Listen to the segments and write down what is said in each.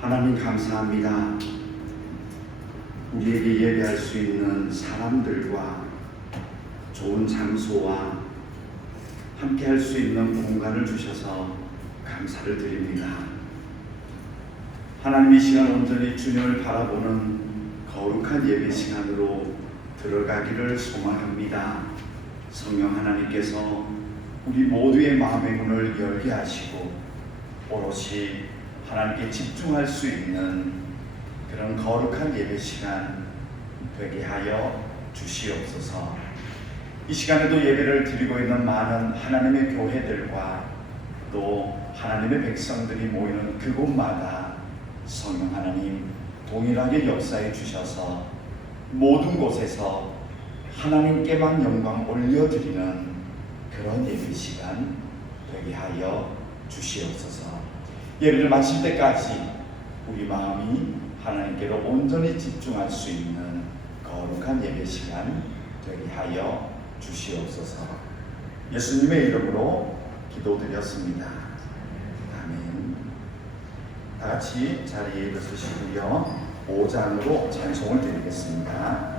하나님 감사합니다. 우리에게 예배할 수 있는 사람들과 좋은 장소와 함께 할 수 있는 공간을 주셔서 감사를 드립니다. 하나님, 이 시간 온전히 주님을 바라보는 거룩한 예배 시간으로 들어가기를 소망합니다. 성령 하나님께서 우리 모두의 마음의 문을 열게 하시고 오롯이 하나님께 집중할 수 있는 그런 거룩한 예배 시간 되게 하여 주시옵소서. 이 시간에도 예배를 드리고 있는 많은 하나님의 교회들과 또 하나님의 백성들이 모이는 그곳마다 성령 하나님 동일하게 역사해 주셔서 모든 곳에서 하나님께만 영광 올려드리는 그런 예배 시간 되게 하여 주시옵소서. 예배를 마칠 때까지 우리 마음이 하나님께로 온전히 집중할 수 있는 거룩한 예배 시간 되게 하여 주시옵소서. 예수님의 이름으로 기도드렸습니다. 아멘. 다 같이 자리에 일어서시고요, 5장으로 찬송을 드리겠습니다.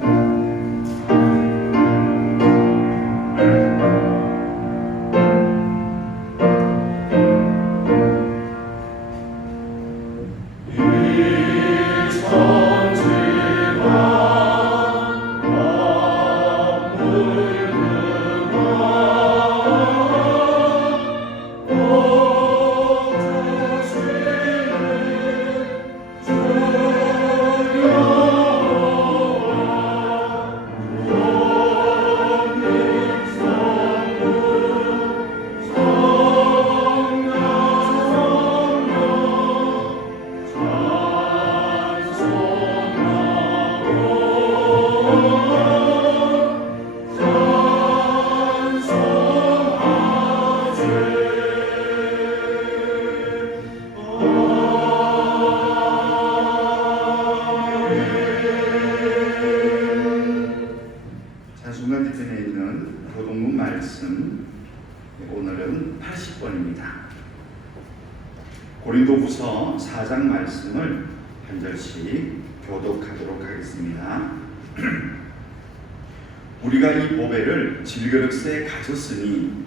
오늘은 80번입니다. 고린도후서 4장 말씀을 한 절씩 교독하도록 하겠습니다. 우리가 이 보배를 질그릇에 가졌으니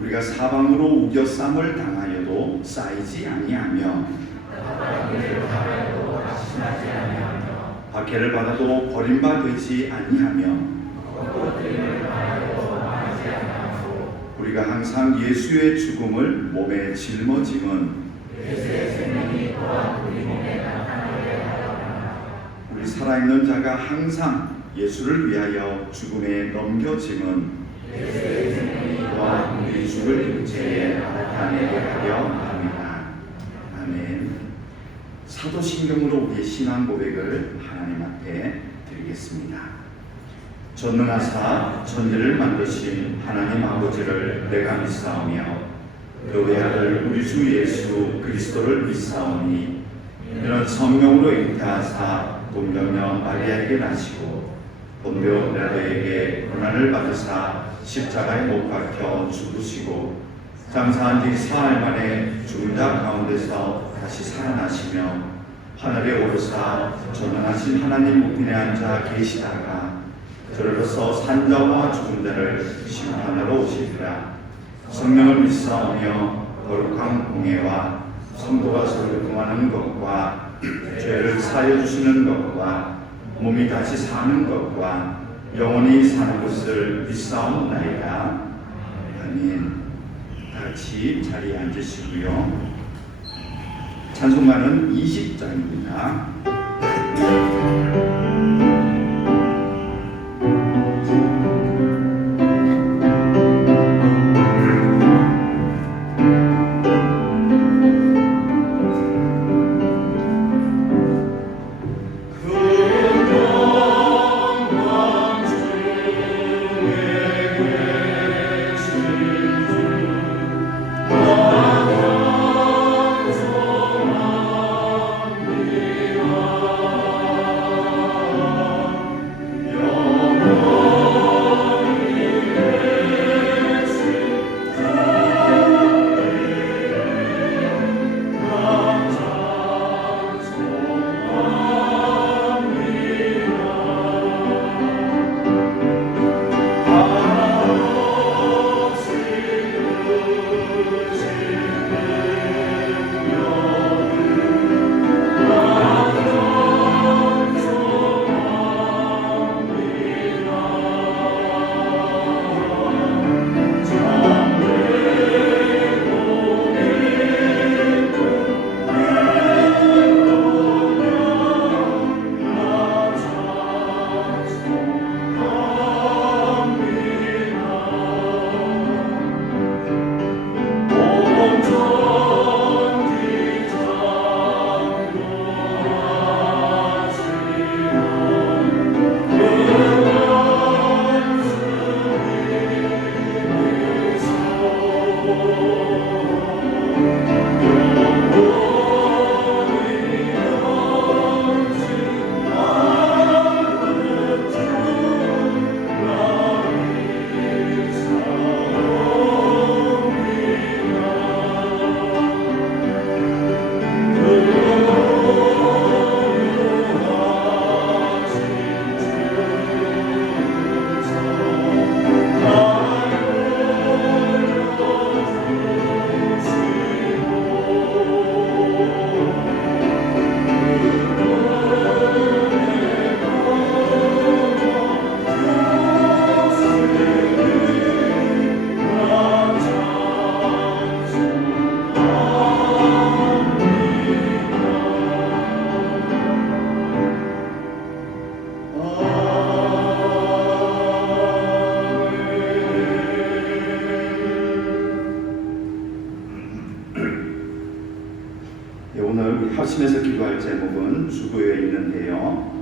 우리가 사방으로 우겨쌈을 당하여도 쌓이지 아니하며 박해를 받아도 버림받지 아니하며 우리가 항상 예수의 죽음을 몸에 짊어짐은 우리 살아있는 자가 항상 예수를 위하여 죽음에 넘겨짐은 또한 우리 죽을 육체에 나타내게 하려 합니다. 아멘. 사도신경으로 우리의 신앙 고백을 하나님 앞에 드리겠습니다. 전능하사 천지를 만드신 하나님 아버지를 내가 믿사오며 그 외아들 우리 주 예수 그리스도를 믿사오니 이는 성령으로 잉태하사 동정녀 마리아에게 나시고 본교 빌라도에게 고난을 받으사 십자가에 못 박혀 죽으시고 장사한 뒤 사흘 만에 죽은 자 가운데서 다시 살아나시며 하늘에 오르사 전능하신 하나님 우편에 앉아 계시다가 저리로서 산자와 죽은 자를 심판하러 오시리라. 성령을 믿사오며 거룩한 공예와 성도가 서로 교통하는 것과 죄를 사하여 주시는 것과 몸이 다시 사는 것과 영원히 사는 것을 믿사옵나이다. 아멘. 같이 자리에 앉으시고요, 찬송가는 20장입니다. 합심해서 기도할 제목은 주보에 있는데요.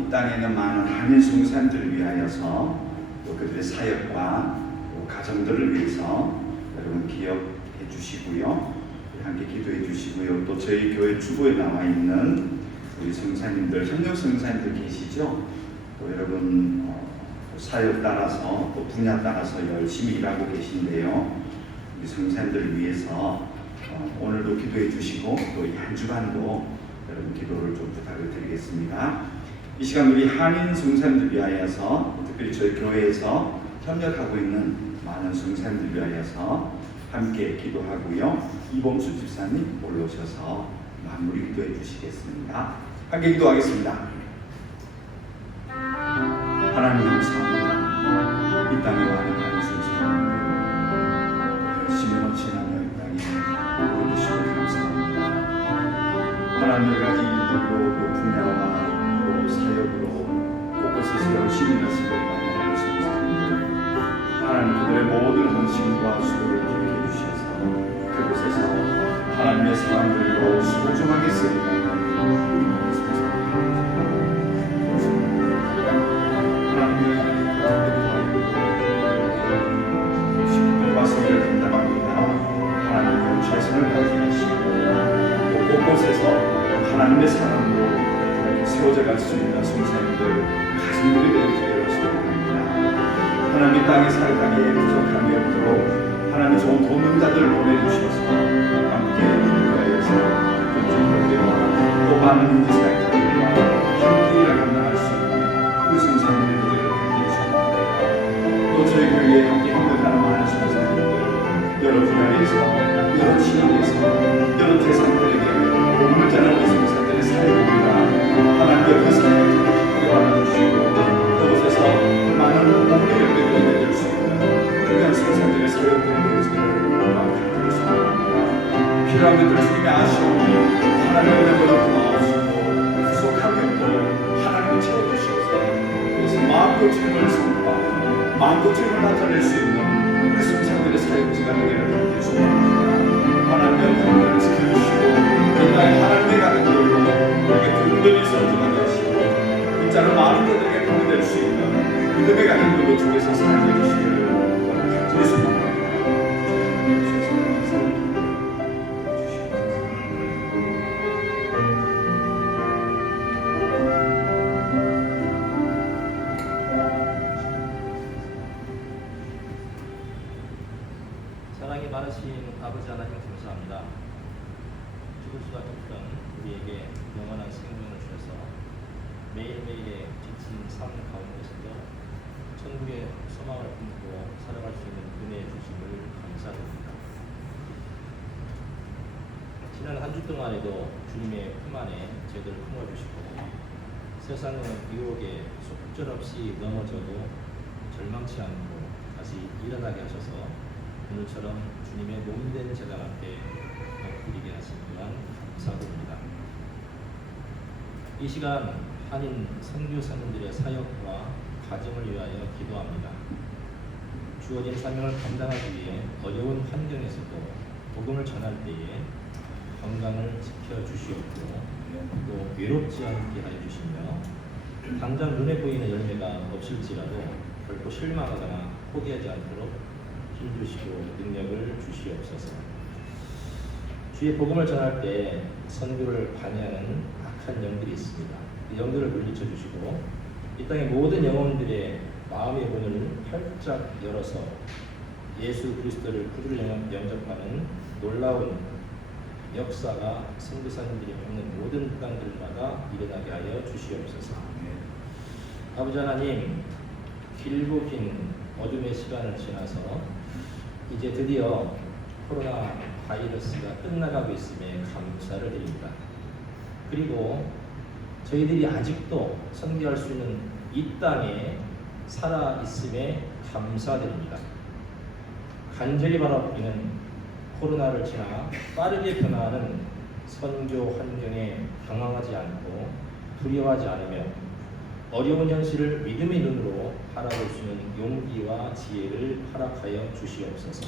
이 땅에 있는 많은 한인 성산들을 위하여서 또 그들의 사역과 또 가정들을 위해서 여러분 기억해 주시고요. 함께 기도해 주시고요. 또 저희 교회 주보에 나와 있는 우리 성사님들, 현역 성사님들 계시죠? 또 여러분 사역 따라서 또 분야 따라서 열심히 일하고 계신데요. 우리 성사님들을 위해서 오늘도 기도해 주시고 또 이 한 주간도 여러분 기도를 좀 부탁을 드리겠습니다. 이 시간 우리 한인 성사님들 위하여서 특별히 저희 교회에서 협력하고 있는 많은 성사님들 위하여서 함께 기도하고요. 이범수 집사님 올라오셔서 마무리 기도해 주시겠습니다. 함께 기도하겠습니다. 하나님 감사합니다. 이 땅에 많은 한인 성사님들 열심히 헌신하며 이 땅에 보여주시고 감사합니다. 하나님 여러 가지 일들로 또 분야와 또 사역으로 곳곳에서 열심히 나서고 있는 한인 성사님들 하나님 그들의 모든 헌신과 수고를 기억해 주셔서 그곳에서 하나님의 사람들로 소중하게 쓰이는 하나님의 식구와 성의를 담당합니다. 하나님의 최선을 다하시고 또 곳곳에서 하나님의 사람으로 세워져 갈 수 있는 성사님들 가슴들이 되어주기를 소원합니다. 하나님 땅에 살아가기에 부족함이 없도록 하나님 좋은 도명자들을 보내주셔서 함께 인도하여서 건축교회와 또 많은 인지사역자들과 함께 일을 감당할 수 있는 그 성사님들이 되기를 소원합니다. 또 저희 교회에 함께 협력하는 많은 성사님들 여러 분야에서 여러 지역에서 여러 대상들에게 도움을 전하는 성사들의 사역입니다. 하나님 그 사역을 기쁘게 받아주시고 그곳에서 많은 목표를 내줄 수 있는 귀한 성사들의 사역들을 보여주기를 부탁드리겠습니다. 필요한 것들 주님의 아시오니 하나님의 은혜로 고마우시고 부족함이 없도록 하나님을 채워주시옵소서. 그래서 마음껏 주님을 선포하고 마음껏 주님을 나타낼 수 있는 우리 성사들의 사역지가 되기를 부탁드리겠습니다. 하나님의 권능을 지켜주시고 이 땅에 하나님의 가정들로 우리에게 든든히 선전하게 하시고 진짜로 많은 자들에게 도움이 될 수 있는 믿음의 가정들로 주께서 사용해 주시기를 부탁드리겠습니다. 사랑이 많으신 아버지 하나님 감사합니다. 죽을 수밖에 없던 우리에게 영원한 생명을 주셔서 매일매일의 지친 삶 가운데서도 천국의 소망을 품고 살아갈 수 있는 은혜 주심을 감사드립니다. 지난 한 주 동안에도 주님의 품 안에 저희들을 품어주시고 세상의 유혹에 속절없이 넘어져도 절망치 않고 다시 일어나게 하셔서 오늘처럼 주님의 몸된 제단 앞에 드리게 하신 또한 감사드립니다. 이 시간 한인 선교사님들의 사역과 가정을 위하여 기도합니다. 주어진 사명을 감당하기 위해 어려운 환경에서도 복음을 전할 때에 건강을 지켜주시옵고 또 외롭지 않게 하여 주시며 당장 눈에 보이는 열매가 없을지라도 결코 실망하거나 포기하지 않도록 힘주시고 능력을 주시옵소서. 주의 복음을 전할 때 선교를 반대하는 악한 영들이 있습니다. 이 영들을 물리쳐 주시고 이 땅의 모든 영혼들의 마음의 문을 활짝 열어서 예수 그리스도를 구주로 영접하는 놀라운 역사가 선교사님들이 밟는 모든 땅들마다 일어나게 하여 주시옵소서. 아버지 하나님, 길고 긴 어둠의 시간을 지나서 이제 드디어 코로나 바이러스가 끝나가고 있음에 감사를 드립니다. 그리고 저희들이 아직도 선교할 수 있는 이 땅에 살아 있음에 감사드립니다. 간절히 바라보는 코로나를 지나 빠르게 변화하는 선교 환경에 당황하지 않고 두려워하지 않으며 어려운 현실을 믿음의 눈으로 바라볼 수 있는 용기와 지혜를 허락하여 주시옵소서.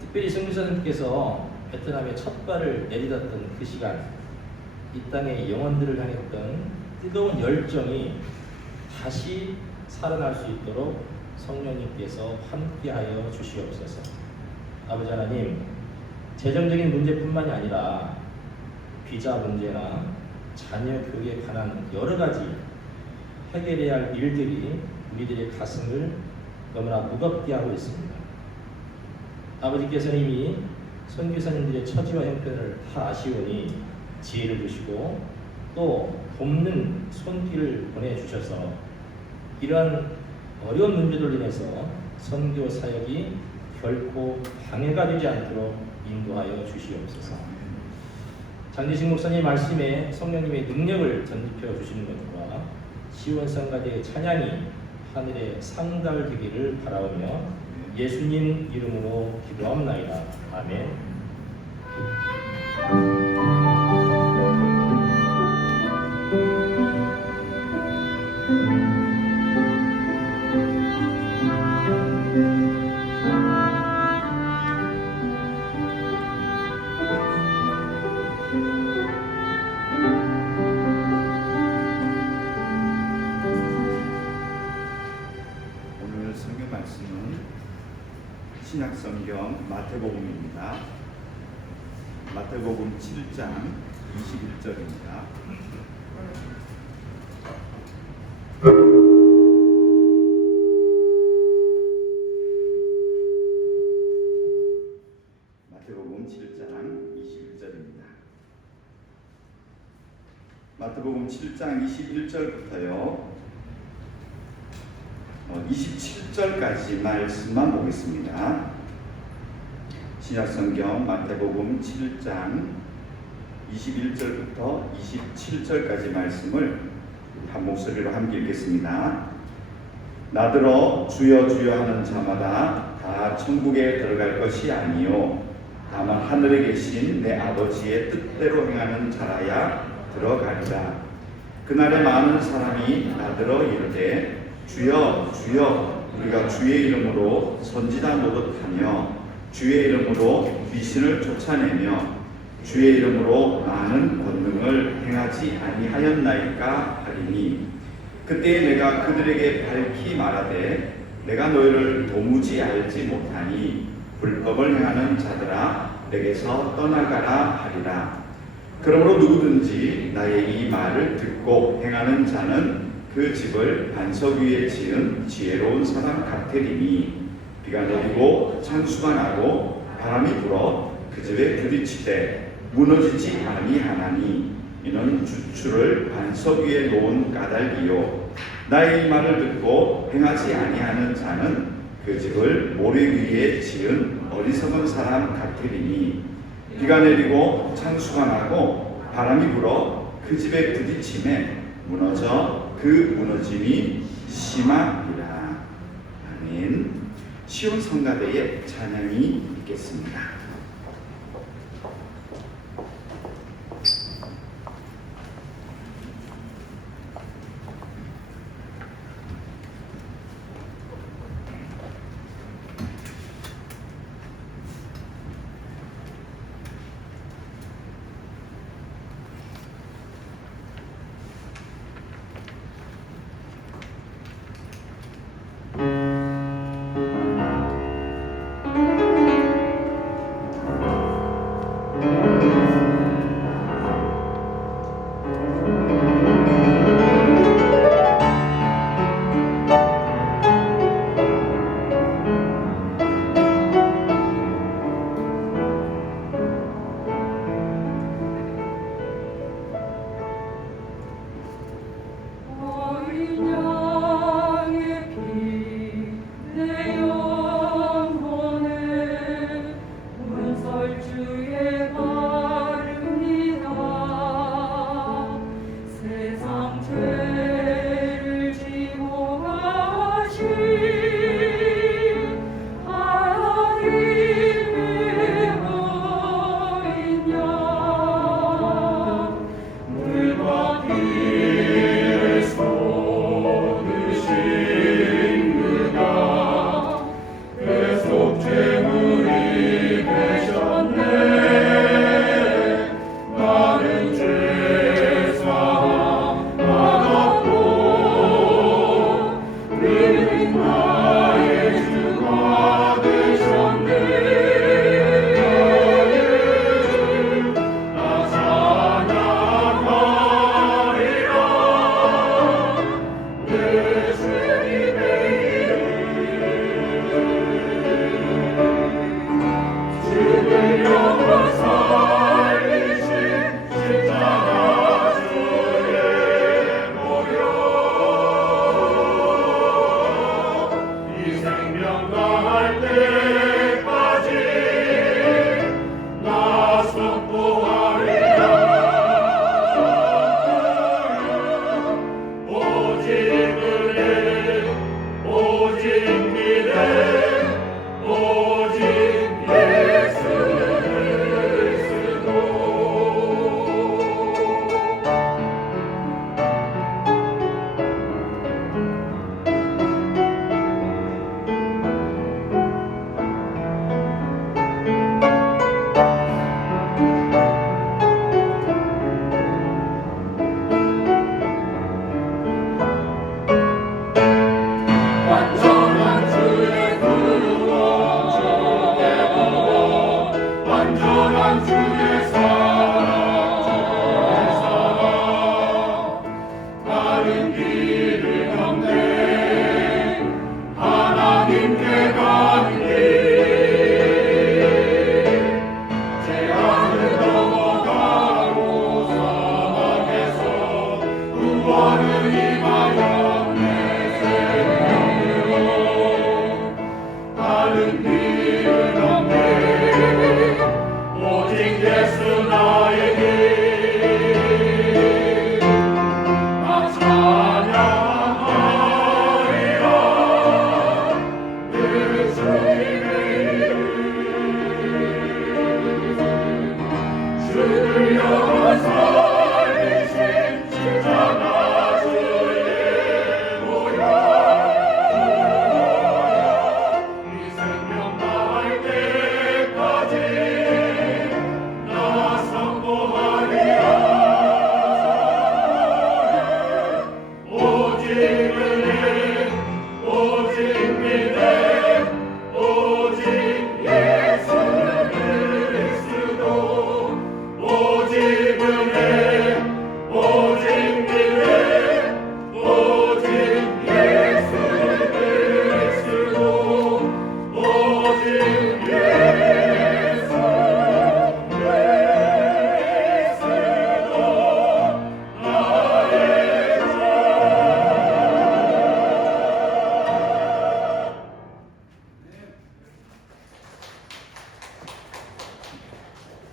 특별히 선교사님께서 베트남에 첫 발을 내딛었던 그 시간, 이 땅의 영혼들을 향했던 뜨거운 열정이 다시 살아날 수 있도록 성령님께서 함께하여 주시옵소서. 아버지 하나님, 재정적인 문제뿐만이 아니라 비자 문제나 자녀 교육에 관한 여러 가지 해결해야 할 일들이 우리들의 가슴을 너무나 무겁게 하고 있습니다. 아버지께서는 이미 선교사님들의 처지와 형편을 다 아시오니 지혜를 주시고 또 돕는 손길을 보내주셔서 이러한 어려운 문제들로 인해서 선교 사역이 결코 방해가 되지 않도록 인도하여 주시옵소서. 장지식 목사님 말씀에 성령님의 능력을 전입해 주시는 것과 시원성가대의 찬양이 하늘에 상달되기를 바라오며 예수님 이름으로 기도합나이다. 아멘. 오늘 성경 말씀은 신약성경 마태복음입니다. 마태복음 7장 21절입니다. 마태복음 7장 21절입니다. 마태복음 7장 21절부터요 27절까지 말씀만 보겠습니다. 신약성경 마태복음 7장 21절부터 27절까지 말씀을 한 목소리로 함께 읽겠습니다. 나더러 주여 주여 하는 자마다 다 천국에 들어갈 것이 아니요 다만 하늘에 계신 내 아버지의 뜻대로 행하는 자라야 들어가리라. 그날에 많은 사람이 나더러 이르되 주여 주여 우리가 주의 이름으로 선지자 노릇하며 주의 이름으로 귀신을 쫓아내며 주의 이름으로 많은 권능을 행하지 아니하였나이까 하리니 그때 내가 그들에게 밝히 말하되 내가 너희를 도무지 알지 못하니 불법을 행하는 자들아 내게서 떠나가라 하리라. 그러므로 누구든지 나의 이 말을 듣고 행하는 자는 그 집을 반석 위에 지은 지혜로운 사람 같으리니 비가 내리고 창수가 나고 바람이 불어 그 집에 부딪히되 무너지지 아니하나니 이는 주추를 반석 위에 놓은 까닭이요 나의 이 말을 듣고 행하지 아니하는 자는 그 집을 모래 위에 지은 어리석은 사람 같으리니 비가 내리고 창수가 나고 바람이 불어 그 집에 부딪힘에 무너져 그 무너짐이 심하리라. 아멘. 시온 성가대의 찬양이 있겠습니다.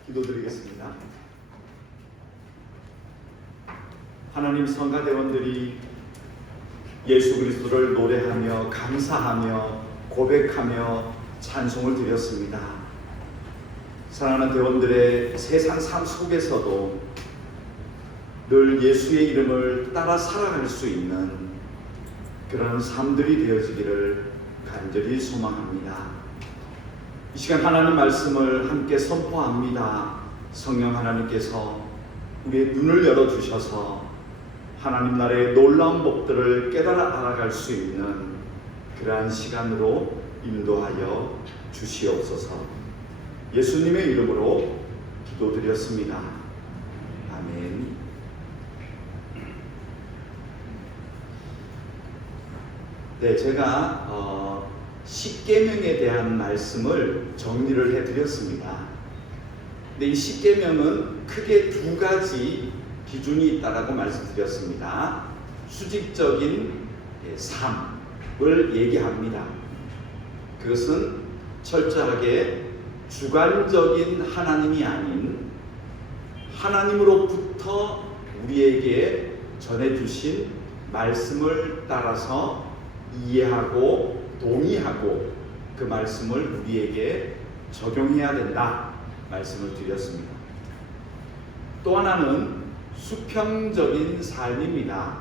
기도드리겠습니다. 하나님, 성가대원들이 예수 그리스도를 노래하며 감사하며 고백하며 찬송을 드렸습니다. 사랑하는 대원들의 세상 삶 속에서도 늘 예수의 이름을 따라 살아갈 수 있는 그런 삶들이 되어지기를 간절히 소망합니다. 이 시간 하나님 말씀을 함께 선포합니다. 성령 하나님께서 우리의 눈을 열어주셔서 하나님 나라의 놀라운 복들을 깨달아 알아갈 수 있는 그러한 시간으로 인도하여 주시옵소서. 예수님의 이름으로 기도드렸습니다. 아멘. 네, 제가 십계명에 대한 말씀을 정리를 해드렸습니다. 근데 이 십계명은 크게 두 가지 기준이 있다라고 말씀드렸습니다. 수직적인 삶을 얘기합니다. 그것은 철저하게 주관적인 하나님이 아닌 하나님으로부터 우리에게 전해주신 말씀을 따라서 이해하고 동의하고 그 말씀을 우리에게 적용해야 된다 말씀을 드렸습니다. 또 하나는 수평적인 삶입니다.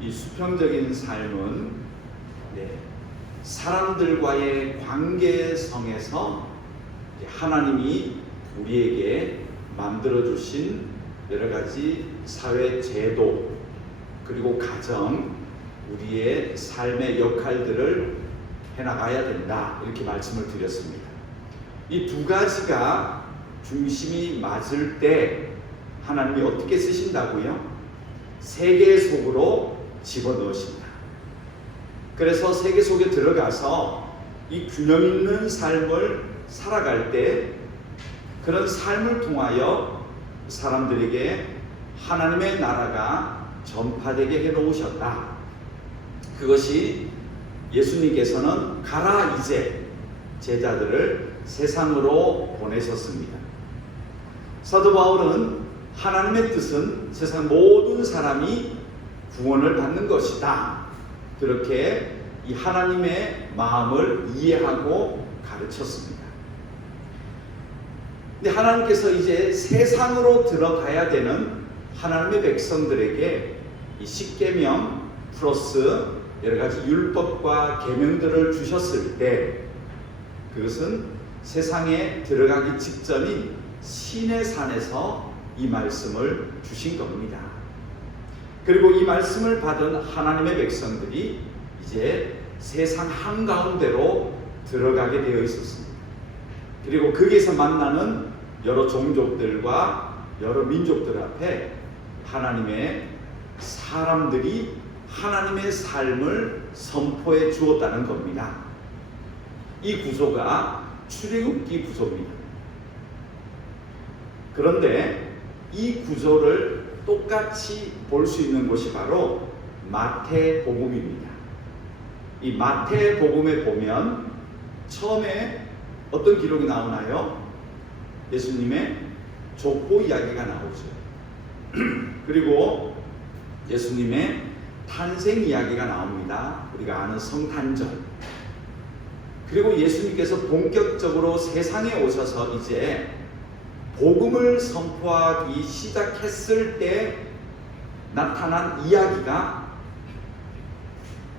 이 수평적인 삶은 사람들과의 관계성에서 하나님이 우리에게 만들어주신 여러 가지 사회 제도 그리고 가정, 우리의 삶의 역할들을 해나가야 된다, 이렇게 말씀을 드렸습니다. 이 두 가지가 중심이 맞을 때 하나님이 어떻게 쓰신다고요? 세계 속으로 집어넣으신다. 그래서 세계 속에 들어가서 이 균형 있는 삶을 살아갈 때 그런 삶을 통하여 사람들에게 하나님의 나라가 전파되게 해놓으셨다. 그것이 예수님께서는 가라 이제 제자들을 세상으로 보내셨습니다. 사도 바울은 하나님의 뜻은 세상 모든 사람이 구원을 받는 것이다, 그렇게 이 하나님의 마음을 이해하고 가르쳤습니다. 근데 하나님께서 이제 세상으로 들어가야 되는 하나님의 백성들에게 이 십계명 플러스 여러 가지 율법과 계명들을 주셨을 때 그것은 세상에 들어가기 직전인 시내산에서 이 말씀을 주신 겁니다. 그리고 이 말씀을 받은 하나님의 백성들이 이제 세상 한가운데로 들어가게 되어 있었습니다. 그리고 거기에서 만나는 여러 종족들과 여러 민족들 앞에 하나님의 사람들이 하나님의 삶을 선포해 주었다는 겁니다. 이 구조가 출애굽기 구조입니다. 그런데 이 구조를 똑같이 볼 수 있는 곳이 바로 마태복음입니다. 이 마태복음에 보면 처음에 어떤 기록이 나오나요? 예수님의 족보 이야기가 나오죠. 그리고 예수님의 탄생 이야기가 나옵니다. 우리가 아는 성탄절. 그리고 예수님께서 본격적으로 세상에 오셔서 이제 복음을 선포하기 시작했을 때 나타난 이야기가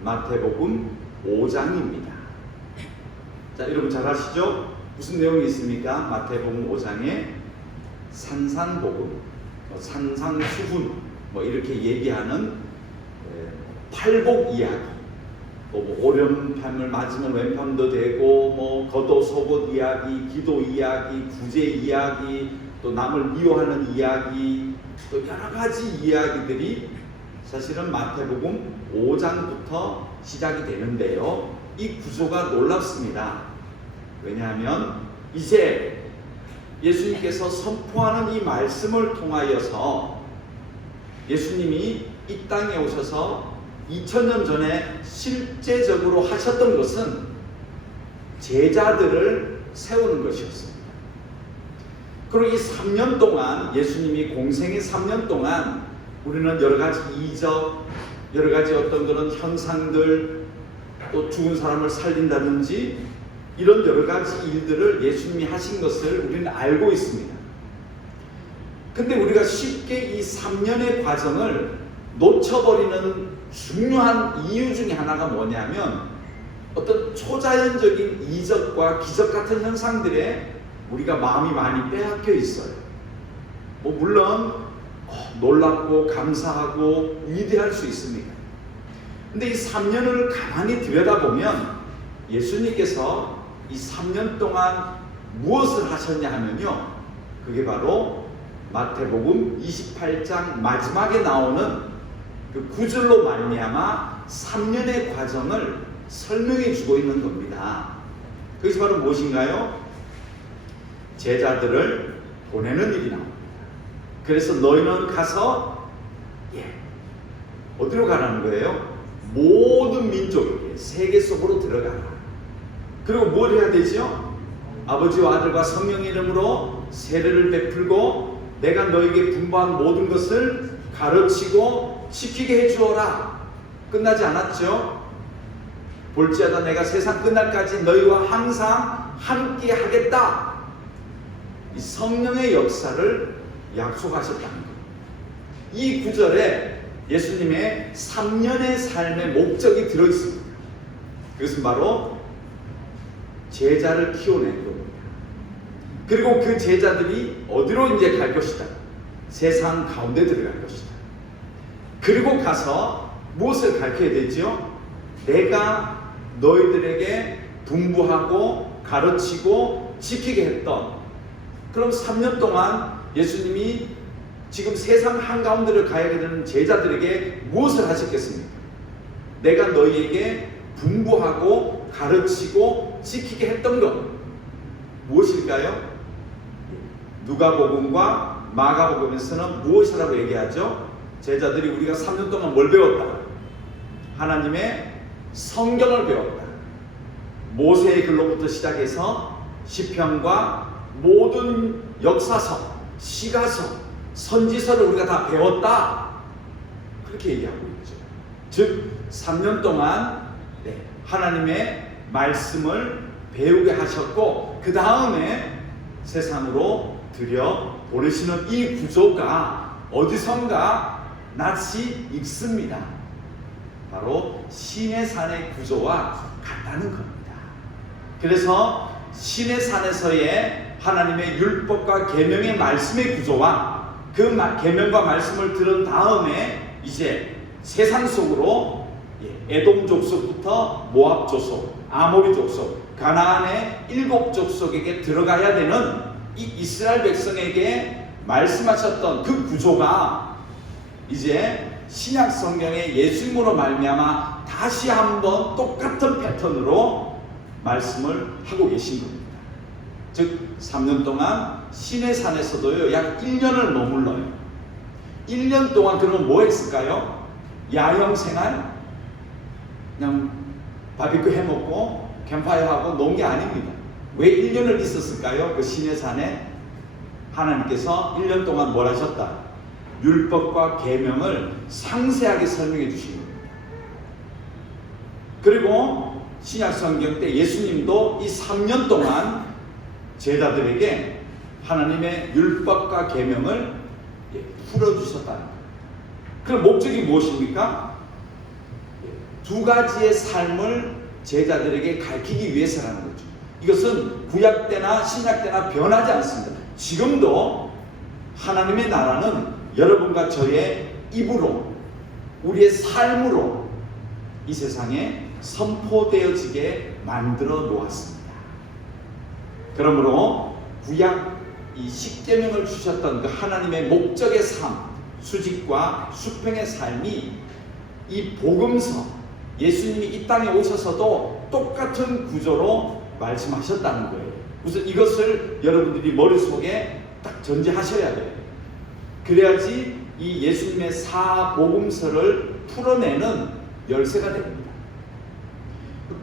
마태복음 5장입니다. 자, 여러분 잘 아시죠? 무슨 내용이 있습니까? 마태복음 5장에 산상복음, 산상수훈 이렇게 얘기하는 팔복 이야기, 오른편을 맞으면 왼편도 되고 겉옷 속옷 이야기, 기도 이야기, 구제 이야기, 또 남을 미워하는 이야기, 또 여러 가지 이야기들이 사실은 마태복음 5장부터 시작이 되는데요. 이 구조가 놀랍습니다. 왜냐하면 이제 예수님께서 선포하는 이 말씀을 통하여서 예수님이 이 땅에 오셔서 2000년 전에 실제적으로 하셨던 것은 제자들을 세우는 것이었습니다. 그리고 이 3년 동안 예수님이 공생의 3년 동안 우리는 여러 가지 이적, 여러 가지 어떤 그런 현상들, 또 죽은 사람을 살린다든지 이런 여러 가지 일들을 예수님이 하신 것을 우리는 알고 있습니다. 근데 우리가 쉽게 이 3년의 과정을 놓쳐버리는 중요한 이유 중에 하나가 뭐냐면 어떤 초자연적인 이적과 기적 같은 현상들에 우리가 마음이 많이 빼앗겨 있어요. 물론 놀랍고 감사하고 위대할 수 있습니다. 근데 이 3년을 가만히 들여다보면 예수님께서 이 3년 동안 무엇을 하셨냐 하면요, 그게 바로 마태복음 28장 마지막에 나오는 그 구절로 말미암아 3년의 과정을 설명해 주고 있는 겁니다. 그것이 바로 무엇인가요? 제자들을 보내는 일이 나옵니다. 그래서 너희는 가서 어디로 가라는 거예요? 모든 민족에게 세계 속으로 들어가라. 그리고 뭘 해야 되죠? 아버지와 아들과 성령의 이름으로 세례를 베풀고 내가 너에게 분부한 모든 것을 가르치고 지키게 해주어라. 끝나지 않았죠? 볼지어다 내가 세상 끝날까지 너희와 항상 함께 하겠다. 이 성령의 역사를 약속하셨다는 거예요. 이 구절에 예수님의 3년의 삶의 목적이 들어있습니다. 그것은 바로 제자를 키워낸 겁니다. 그리고 그 제자들이 어디로 이제 갈 것이다? 세상 가운데 들어갈 것이다. 그리고 가서 무엇을 가르쳐야 되죠? 내가 너희들에게 분부하고 가르치고 지키게 했던, 그럼 3년 동안 예수님이 지금 세상 한가운데를 가야 되는 제자들에게 무엇을 하셨겠습니까? 내가 너희에게 분부하고 가르치고 지키게 했던 것 무엇일까요? 누가복음과 마가복음에서는 무엇이라고 얘기하죠? 제자들이 우리가 3년 동안 뭘 배웠다? 하나님의 성경을 배웠다. 모세의 글로부터 시작해서 시편과 모든 역사서, 시가서, 선지서를 우리가 다 배웠다. 그렇게 얘기하고 있죠. 즉 3년 동안 하나님의 말씀을 배우게 하셨고, 그 다음에 세상으로 들여 보내시는 이 구조가 어디선가 낯이 익습니다. 바로 시내산의 구조와 같다는 겁니다. 그래서 시내산에서의 하나님의 율법과 계명의 말씀의 구조와 그 계명과 말씀을 들은 다음에 이제 세상 속으로 에돔 족속부터 모압 족속, 아모리 족속, 가나안의 7 족속에게 들어가야 되는 이 이스라엘 백성에게 말씀하셨던 그 구조가 이제 신약 성경의 예수님으로 말미암아 다시 한번 똑같은 패턴으로 말씀을 하고 계신 겁니다. 즉 3년 동안 시내산에서도요 약 1년을 머물러요. 1년 동안 그러면 뭐 했을까요? 야영 생활? 그냥 바비큐 해먹고 캠파이어하고 논 게 아닙니다. 왜 1년을 있었을까요? 그 시내산에 하나님께서 1년 동안 뭘 하셨다? 율법과 계명을 상세하게 설명해 주신 겁니다. 그리고 신약 성경 때 예수님도 이 3년 동안 제자들에게 하나님의 율법과 계명을 풀어주셨다는 거예요. 그럼 목적이 무엇입니까? 2가지의 삶을 제자들에게 가르치기 위해서라는 거죠. 이것은 구약 때나 신약 때나 변하지 않습니다. 지금도 하나님의 나라는 여러분과 저의 입으로, 우리의 삶으로 이 세상에 선포되어지게 만들어 놓았습니다. 그러므로 구약 이 십계명을 주셨던 그 하나님의 목적의 삶, 수직과 수평의 삶이 이 복음서, 예수님이 이 땅에 오셔서도 똑같은 구조로 말씀하셨다는 거예요. 우선 이것을 여러분들이 머릿속에 딱 전제하셔야 돼요. 그래야지 이 예수님의 사복음서를 풀어내는 열쇠가 됩니다.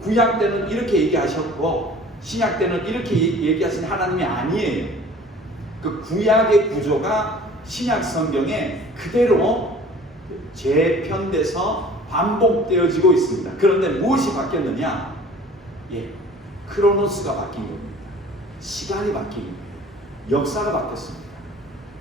구약 때는 이렇게 얘기하셨고 신약 때는 이렇게 얘기하신 하나님이 아니에요. 그 구약의 구조가 신약 성경에 그대로 재편돼서 반복되어지고 있습니다. 그런데 무엇이 바뀌었느냐? 크로노스가 바뀐 겁니다. 시간이 바뀐 겁니다. 역사가 바뀌었습니다.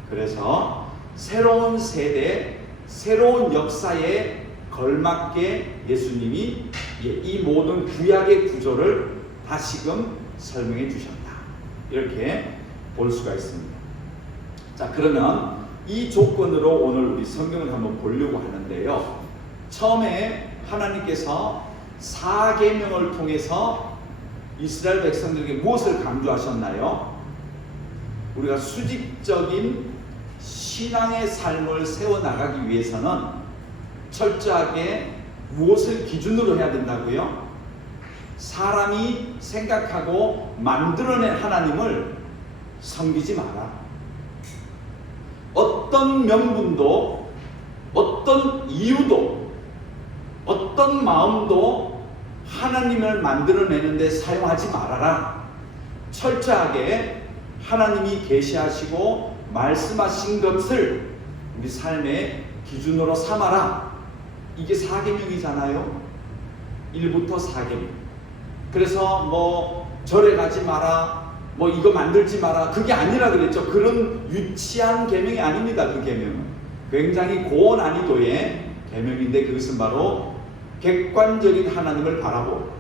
그래서 새로운 세대, 새로운 역사에 걸맞게 예수님이 이 모든 구약의 구조를 다시금 설명해 주셨다. 이렇게 볼 수가 있습니다. 자, 그러면 이 조건으로 오늘 우리 성경을 한번 보려고 하는데요. 처음에 하나님께서 4계명을 통해서 이스라엘 백성들에게 무엇을 강조하셨나요? 우리가 수직적인 신앙의 삶을 세워나가기 위해서는 철저하게 무엇을 기준으로 해야 된다고요? 사람이 생각하고 만들어낸 하나님을 섬기지 마라. 어떤 명분도, 어떤 이유도, 어떤 마음도 하나님을 만들어내는데 사용하지 말아라. 철저하게 하나님이 계시하시고 말씀하신 것을 우리 삶의 기준으로 삼아라. 이게 4계명이잖아요. 1부터 4계명. 그래서 뭐 절에 가지 마라, 뭐 이거 만들지 마라, 그게 아니라 그랬죠. 그런 유치한 계명이 아닙니다. 그 계명은 굉장히 고난이도의 계명인데 그것은 바로 객관적인 하나님을 바라보고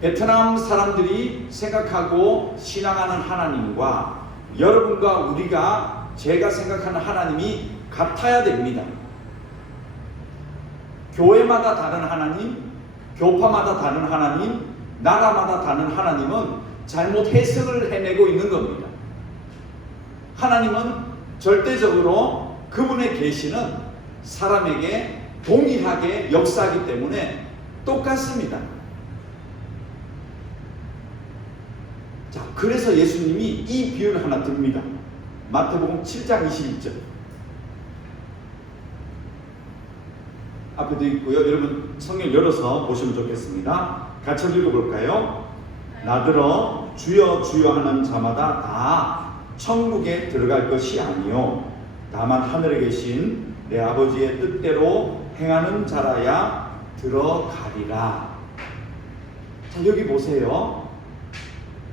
베트남 사람들이 생각하고 신앙하는 하나님과 여러분과 우리가 제가 생각하는 하나님이 같아야 됩니다. 교회마다 다른 하나님, 교파마다 다른 하나님, 나라마다 다른 하나님은 잘못 해석을 해내고 있는 겁니다. 하나님은 절대적으로 그분의 계시는 사람에게 동일하게 역사하기 때문에 똑같습니다. 자, 그래서 예수님이 이 비유를 하나 듭니다. 마태복음 7장 21절. 앞에도 있고요. 여러분 성경 열어서 보시면 좋겠습니다. 같이 읽어볼까요? 나더러 주여 주여 하는 자마다 다 천국에 들어갈 것이 아니요 다만 하늘에 계신 내 아버지의 뜻대로 행하는 자라야 들어가리라. 자, 여기 보세요.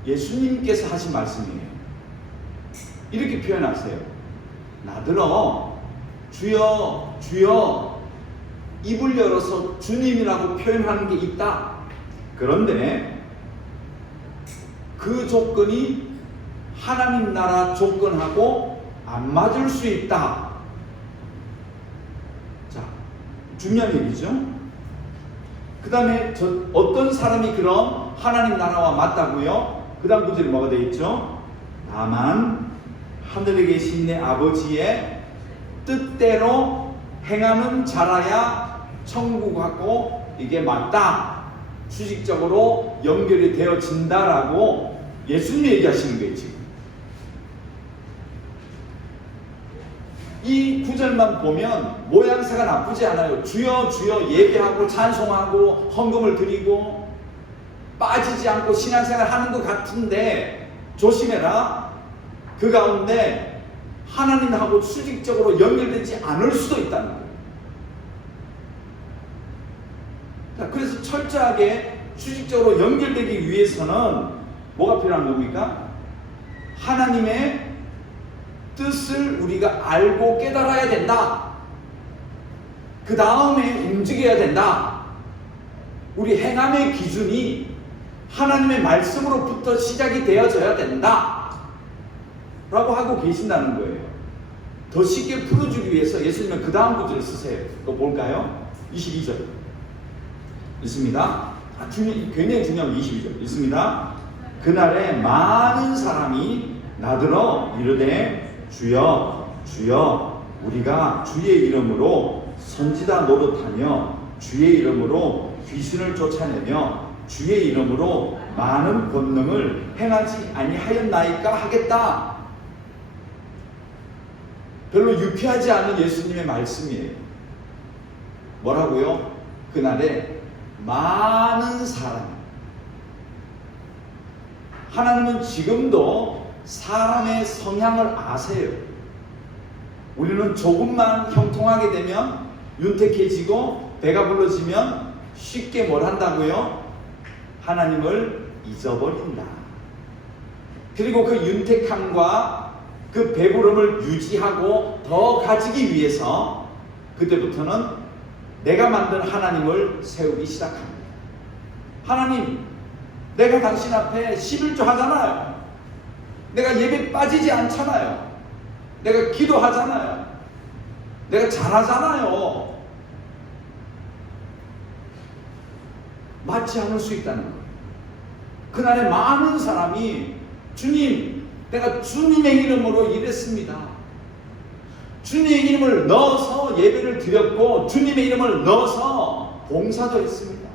예수님께서 하신 말씀이에요. 이렇게 표현하세요. 나더러 주여 주여 입을 열어서 주님이라고 표현하는 게 있다. 그런데 그 조건이 하나님 나라 조건하고 안 맞을 수 있다. 자, 중요한 얘기죠. 그 다음에 어떤 사람이 그럼 하나님 나라와 맞다고요? 그 다음 구절이 뭐가 되어 있죠? 다만 하늘에 계신 내 아버지의 뜻대로 행하는 자라야 천국하고 이게 맞다. 수직적으로 연결이 되어진다라고 예수님이 얘기하시는 거예요. 지금 이 구절만 보면 모양새가 나쁘지 않아요. 주여 주여 예배하고 찬송하고 헌금을 드리고 빠지지 않고 신앙생활 하는 것 같은데 조심해라. 그 가운데 하나님하고 수직적으로 연결되지 않을 수도 있다는 거예요. 자, 그래서 철저하게 수직적으로 연결되기 위해서는 뭐가 필요한 겁니까? 하나님의 뜻을 우리가 알고 깨달아야 된다. 그 다음에 움직여야 된다. 우리 행함의 기준이 하나님의 말씀으로부터 시작이 되어져야 된다 라고 하고 계신다는 거예요. 더 쉽게 풀어주기 위해서 예수님은 그 다음 구절을 쓰세요. 그거 볼까요? 22절 읽습니다. 굉장히 중요한 22절 읽습니다. 그날에 많은 사람이 나더러 이르되 주여 주여 우리가 주의 이름으로 선지자 노릇하며 주의 이름으로 귀신을 쫓아내며 주의 이름으로 많은 권능을 행하지 아니하였나이까 하겠다. 별로 유쾌하지 않은 예수님의 말씀이에요. 뭐라고요? 그날에 많은 사람. 하나님은 지금도 사람의 성향을 아세요. 우리는 조금만 형통하게 되면 윤택해지고 배가 불러지면 쉽게 뭘 한다고요? 하나님을 잊어버린다. 그리고 그 윤택함과 그 배부름을 유지하고 더 가지기 위해서 그때부터는 내가 만든 하나님을 세우기 시작합니다. 하나님, 내가 당신 앞에 11조 하잖아요. 내가 예배 빠지지 않잖아요. 내가 기도하잖아요. 내가 잘하잖아요. 맞지 않을 수 있다는 거예요. 그날에 많은 사람이 주님, 내가 주님의 이름으로 일했습니다. 주님의 이름을 넣어서 예배를 드렸고 주님의 이름을 넣어서 봉사도 했습니다.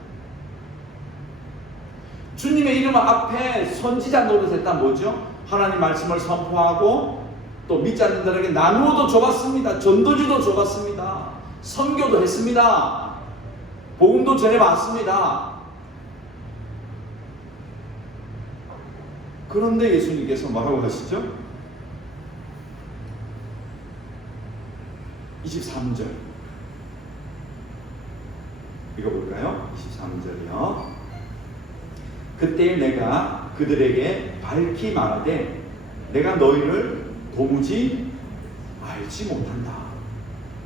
주님의 이름 앞에 선지자 노릇했다. 뭐죠? 하나님 말씀을 선포하고 또 믿지 않는 자에게 나누어도 줘봤습니다. 전도지도 줘봤습니다. 선교도 했습니다. 복음도 전해봤습니다. 그런데 예수님께서 뭐라고 하시죠? 23절 읽어볼까요? 23절이요. 그때 내가 그들에게 밝히 말하되 내가 너희를 도무지 알지 못한다.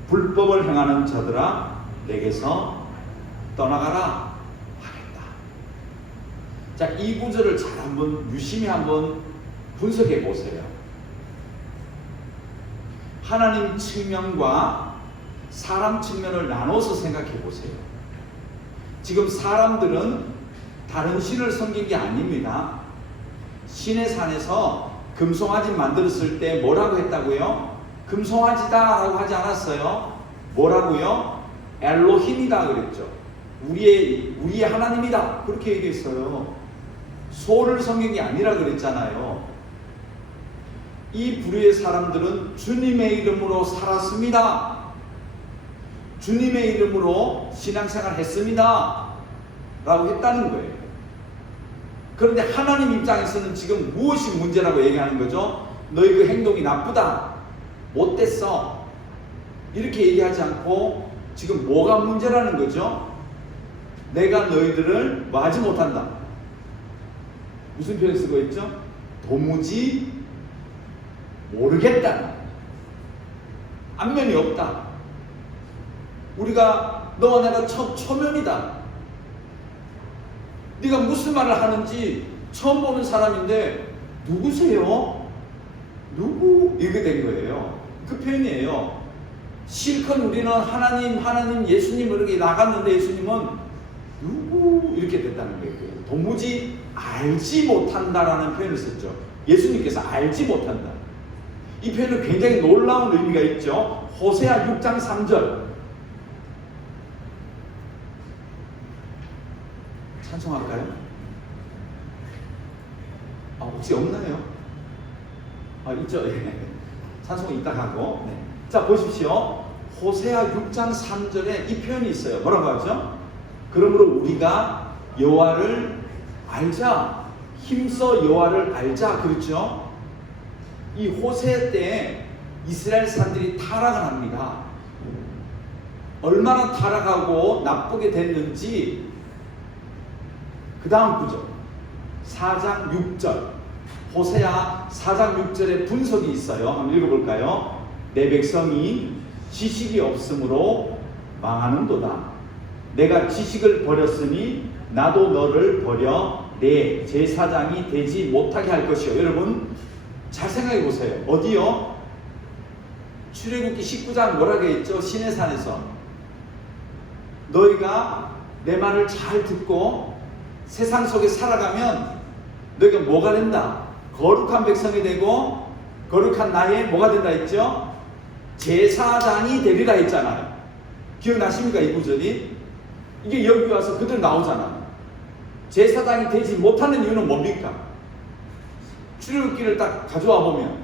불법을 행하는 자들아 내게서 떠나가라 하겠다. 자, 이 구절을 잘 한번 유심히 한번 분석해 보세요. 하나님 측면과 사람 측면을 나눠서 생각해 보세요. 지금 사람들은 다른 신을 섬긴 게 아닙니다. 신의 산에서 금송아지 만들었을 때 뭐라고 했다고요? 금송아지다라고 하지 않았어요. 뭐라고요? 엘로힘이다 그랬죠. 우리의 하나님이다 그렇게 얘기했어요. 소를 섬긴 게 아니라 그랬잖아요. 이 부류의 사람들은 주님의 이름으로 살았습니다. 주님의 이름으로 신앙생활 했습니다 라고 했다는 거예요. 그런데 하나님 입장에서는 지금 무엇이 문제라고 얘기하는 거죠? 너희 그 행동이 나쁘다, 못됐어, 이렇게 얘기하지 않고 지금 뭐가 문제라는 거죠? 내가 너희들을 뭐 하지 못한다. 무슨 표현 쓰고 있죠? 도무지 모르겠다, 안면이 없다. 우리가 너와 내가 초면이다. 네가 무슨 말을 하는지 처음 보는 사람인데 누구세요? 누구? 이렇게 된 거예요. 그 표현이에요. 실컷 우리는 하나님, 예수님 이렇게 나갔는데 예수님은 누구? 이렇게 됐다는 거예요. 도무지 알지 못한다라는 표현을 썼죠. 예수님께서 알지 못한다. 이 표현은 굉장히 놀라운 의미가 있죠. 호세아 6장 3절. 찬송할까요? 혹시 없나요? 있죠. 찬송은 이따 하고. 네. 자, 보십시오. 호세아 6장 3절에 이 표현이 있어요. 뭐라고 하죠? 그러므로 우리가 여호와를 알자, 힘써 여호와를 알자, 그렇죠? 이 호세 때 이스라엘 사람들이 타락을 합니다. 얼마나 타락하고 나쁘게 됐는지 그 다음 구절 4장 6절, 호세아 4장 6절에 분석이 있어요. 한번 읽어볼까요? 내 백성이 지식이 없으므로 망하는도다. 내가 지식을 버렸으니 나도 너를 버려 내 제사장이 되지 못하게 할 것이요. 여러분 잘 생각해 보세요. 어디요? 출애굽기 19장 뭐라고 했죠? 시내산에서 너희가 내 말을 잘 듣고 세상 속에 살아가면 너희가 뭐가 된다? 거룩한 백성이 되고 거룩한 나이에 뭐가 된다 했죠? 제사장이 되리라 했잖아요. 기억나십니까? 이 구절이? 이게 여기 와서 그대로 나오잖아. 제사장이 되지 못하는 이유는 뭡니까? 출애굽기를 딱 가져와 보면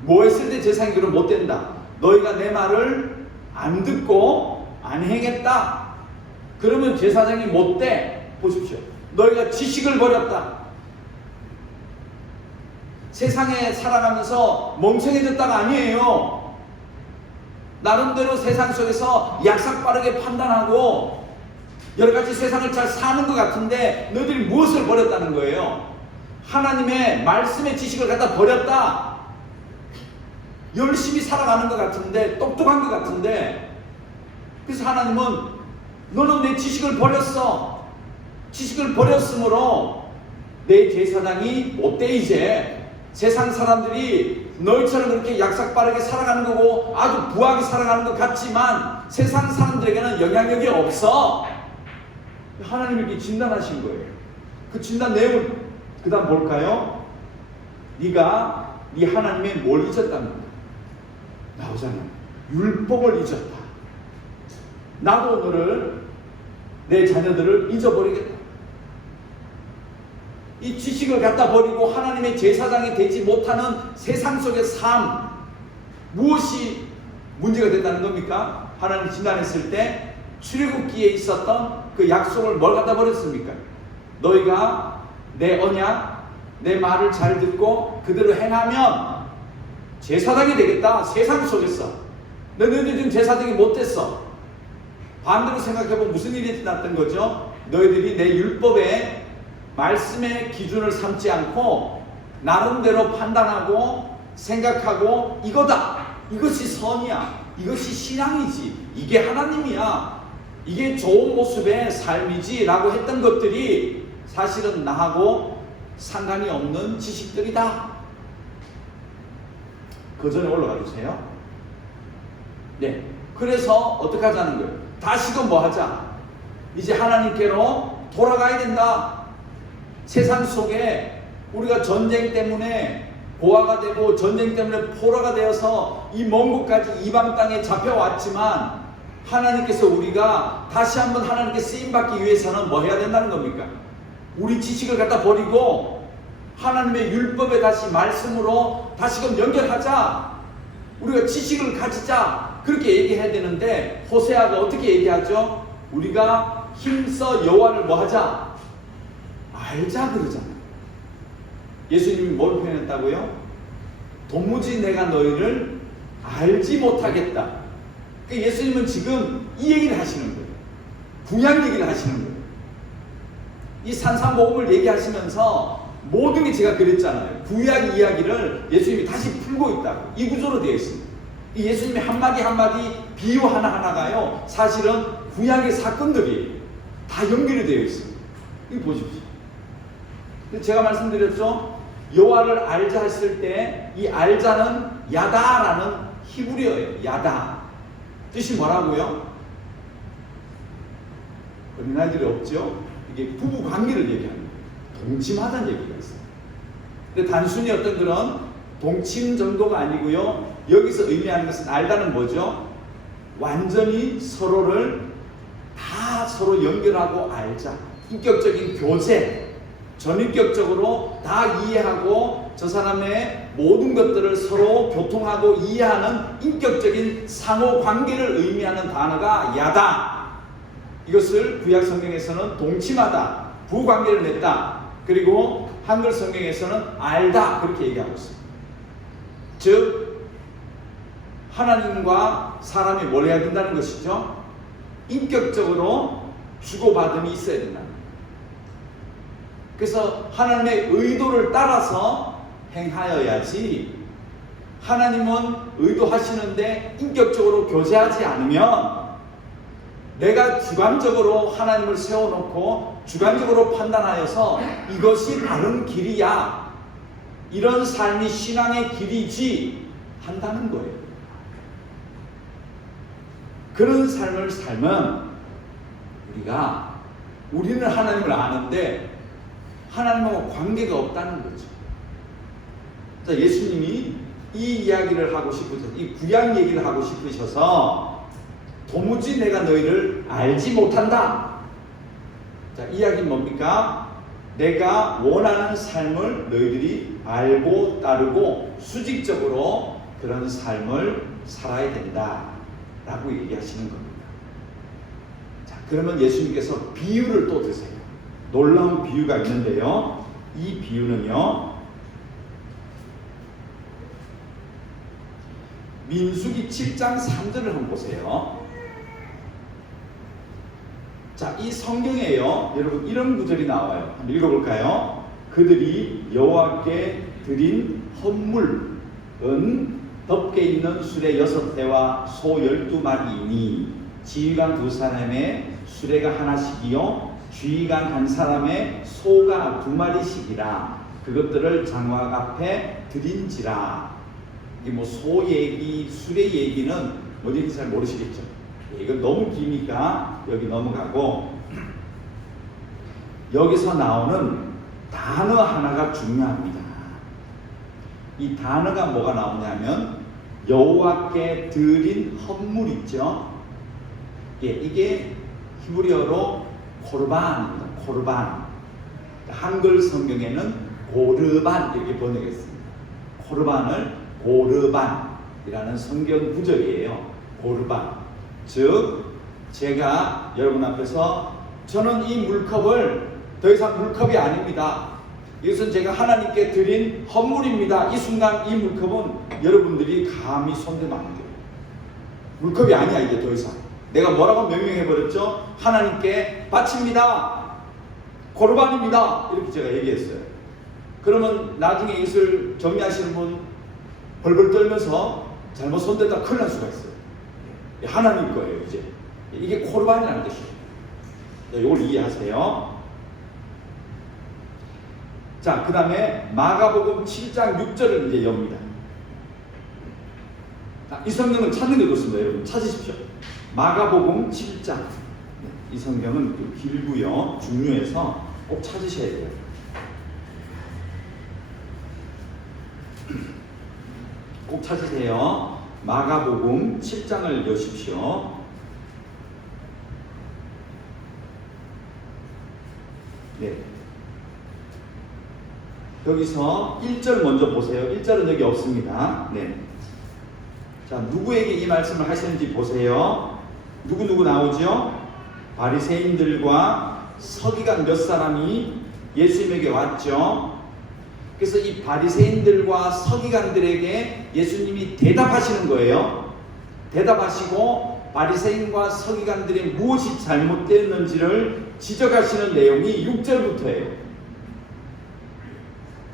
뭐 했을 때 제사장이 그럼 못 된다? 너희가 내 말을 안 듣고 안 행했다. 그러면 제사장이 못 돼. 보십시오. 너희가 지식을 버렸다. 세상에 살아가면서 멍청해졌다가 아니에요. 나름대로 세상 속에서 약삭 빠르게 판단하고 여러가지 세상을 잘 사는 것 같은데 너희들이 무엇을 버렸다는 거예요? 하나님의 말씀의 지식을 갖다 버렸다. 열심히 살아가는 것 같은데, 똑똑한 것 같은데, 그래서 하나님은 너는 내 지식을 버렸어. 지식을 버렸으므로 내 제사장이 못돼. 이제 세상 사람들이 너희처럼 그렇게 약삭 빠르게 살아가는 거고 아주 부하게 살아가는 것 같지만 세상 사람들에게는 영향력이 없어. 하나님이 이렇게 진단하신 거예요. 그 진단 내용을 그 다음 볼까요? 네가 네 하나님의 뭘 잊었다는 거야. 나오잖아요. 율법을 잊었다. 나도 너를, 내 자녀들을 잊어버리겠다. 이 지식을 갖다 버리고 하나님의 제사장이 되지 못하는 세상 속의 삶, 무엇이 문제가 됐다는 겁니까? 하나님 진단했을 때 출애굽기에 있었던 그 약속을 뭘 갖다 버렸습니까? 너희가 내 언약, 내 말을 잘 듣고 그대로 행하면 제사장이 되겠다. 세상 속에서 너희들이 지금 제사장이 못됐어. 반대로 생각해보면 무슨 일이 났던 거죠? 너희들이 내 율법의 말씀의 기준을 삼지 않고 나름대로 판단하고 생각하고 이거다, 이것이 선이야, 이것이 신앙이지, 이게 하나님이야, 이게 좋은 모습의 삶이지 라고 했던 것들이 사실은 나하고 상관이 없는 지식들이다. 그 전에 올라가 주세요. 네, 그래서 어떻게 하자는 거예요? 다시금 뭐 하자? 이제 하나님께로 돌아가야 된다. 세상 속에 우리가 전쟁 때문에 고아가 되고 전쟁 때문에 포로가 되어서 이 먼 곳까지 이방 땅에 잡혀왔지만 하나님께서 우리가 다시 한번 하나님께 쓰임받기 위해서는 뭐 해야 된다는 겁니까? 우리 지식을 갖다 버리고 하나님의 율법에 다시 말씀으로 다시금 연결하자. 우리가 지식을 가지자. 그렇게 얘기해야 되는데 호세아가 어떻게 얘기하죠? 우리가 힘써 여호와를 뭐 하자? 알자 그러잖아요. 예수님이 뭘 표현했다고요? 도무지 내가 너희를 알지 못하겠다. 그러니까 예수님은 지금 이 얘기를 하시는 거예요. 구약 얘기를 하시는 거예요. 이 산상복음을 얘기하시면서 모든 게 제가 그랬잖아요. 구약 이야기를 예수님이 다시 풀고 있다고. 이 구조로 되어 있습니다. 이 예수님의 한마디 한마디 비유 하나하나가요 사실은 구약의 사건들이 다 연결이 되어 있습니다. 이거 보십시오. 제가 말씀드렸죠. 여호와를 알자 했을 때 이 알자는 야다라는 히브리어예요. 야다. 뜻이 뭐라고요? 어린아이들이 없죠? 이게 부부 관계를 얘기합니다. 동침하다는 얘기가 있어요. 근데 단순히 어떤 그런 동침 정도가 아니고요. 여기서 의미하는 것은 알다는 뭐죠? 완전히 서로를 다 서로 연결하고 알자. 인격적인 교제, 전인격적으로 다 이해하고 저 사람의 모든 것들을 서로 교통하고 이해하는 인격적인 상호 관계를 의미하는 단어가 야다. 이것을 구약 성경에서는 동침하다, 부관계를 맺다. 그리고 한글 성경에서는 알다 그렇게 얘기하고 있습니다. 즉 하나님과 사람이 뭘 해야 된다는 것이죠? 인격적으로 주고받음이 있어야 된다. 그래서 하나님의 의도를 따라서 행하여야지 하나님은 의도하시는데 인격적으로 교제하지 않으면 내가 주관적으로 하나님을 세워놓고 주관적으로 판단하여서 이것이 바른 길이야, 이런 삶이 신앙의 길이지 한다는 거예요. 그런 삶을 살면 우리는 하나님을 아는데 하나님하고 관계가 없다는 거죠. 자, 예수님이 이 이야기를 하고 싶으셔서, 이 구약 얘기를 하고 싶으셔서 도무지 내가 너희를 알지 못한다. 자, 이야기는 뭡니까? 내가 원하는 삶을 너희들이 알고 따르고 수직적으로 그런 삶을 살아야 된다 라고 얘기하시는 겁니다. 자, 그러면 예수님께서 비유를 또 드세요. 놀라운 비유가 있는데요. 이 비유는요, 민수기 7장 3절을 한번 보세요. 자, 이 성경에요, 여러분 이런 구절이 나와요. 한번 읽어볼까요? 그들이 여호와께 드린 헌물은 덮개 있는 수레 6대와 소 12마리이니 지휘관 2사람의 수레가 하나씩이요 주의관 1사람의 소가 2마리씩이라 그것들을 장막 앞에 드린지라. 이게 뭐 소 얘기, 수레 얘기는 어딘지 잘 모르시겠죠? 이건 너무 기니까 여기 넘어가고, 여기서 나오는 단어 하나가 중요합니다. 이 단어가 뭐가 나오냐면 여호와께 드린 헌물 있죠? 이게 히브리어로 코르반입니다. 코르반. 한글 성경에는 고르반 이렇게 번역했습니다. 코르반을 고르반이라는 성경 구절이에요. 고르반. 즉 제가 여러분 앞에서 저는 이 물컵을 더 이상 물컵이 아닙니다. 이것은 제가 하나님께 드린 헌물입니다. 이 순간 이 물컵은 여러분들이 감히 손대면 안 돼요. 물컵이 아니야 이제 더 이상. 내가 뭐라고 명명해버렸죠? 하나님께 바칩니다. 고르반입니다. 이렇게 제가 얘기했어요. 그러면 나중에 이것을 정리하시는 분 벌벌 떨면서 잘못 손댔다 큰일 날 수가 있어요. 하나님 거예요 이제. 이게 고르반이라는 뜻이에요. 이걸 이해하세요. 자, 그 다음에 마가복음 7장 6절을 이제 엽니다. 이 성경을 찾는 게 좋습니다. 여러분 찾으십시오. 마가복음 7장. 이 성경은 좀 길고요. 중요해서 꼭 찾으셔야 돼요. 꼭 찾으세요. 마가복음 7장을 여십시오. 네. 여기서 1절 먼저 보세요. 1절은 여기 없습니다. 네. 자, 누구에게 이 말씀을 하시는지 보세요. 누구 나오죠? 바리새인들과 서기관 몇 사람이 예수님에게 왔죠. 그래서 이 바리새인들과 서기관들에게 예수님이 대답하시는 거예요. 대답하시고 바리새인과 서기관들의 무엇이 잘못되었는지를 지적하시는 내용이 6절부터예요.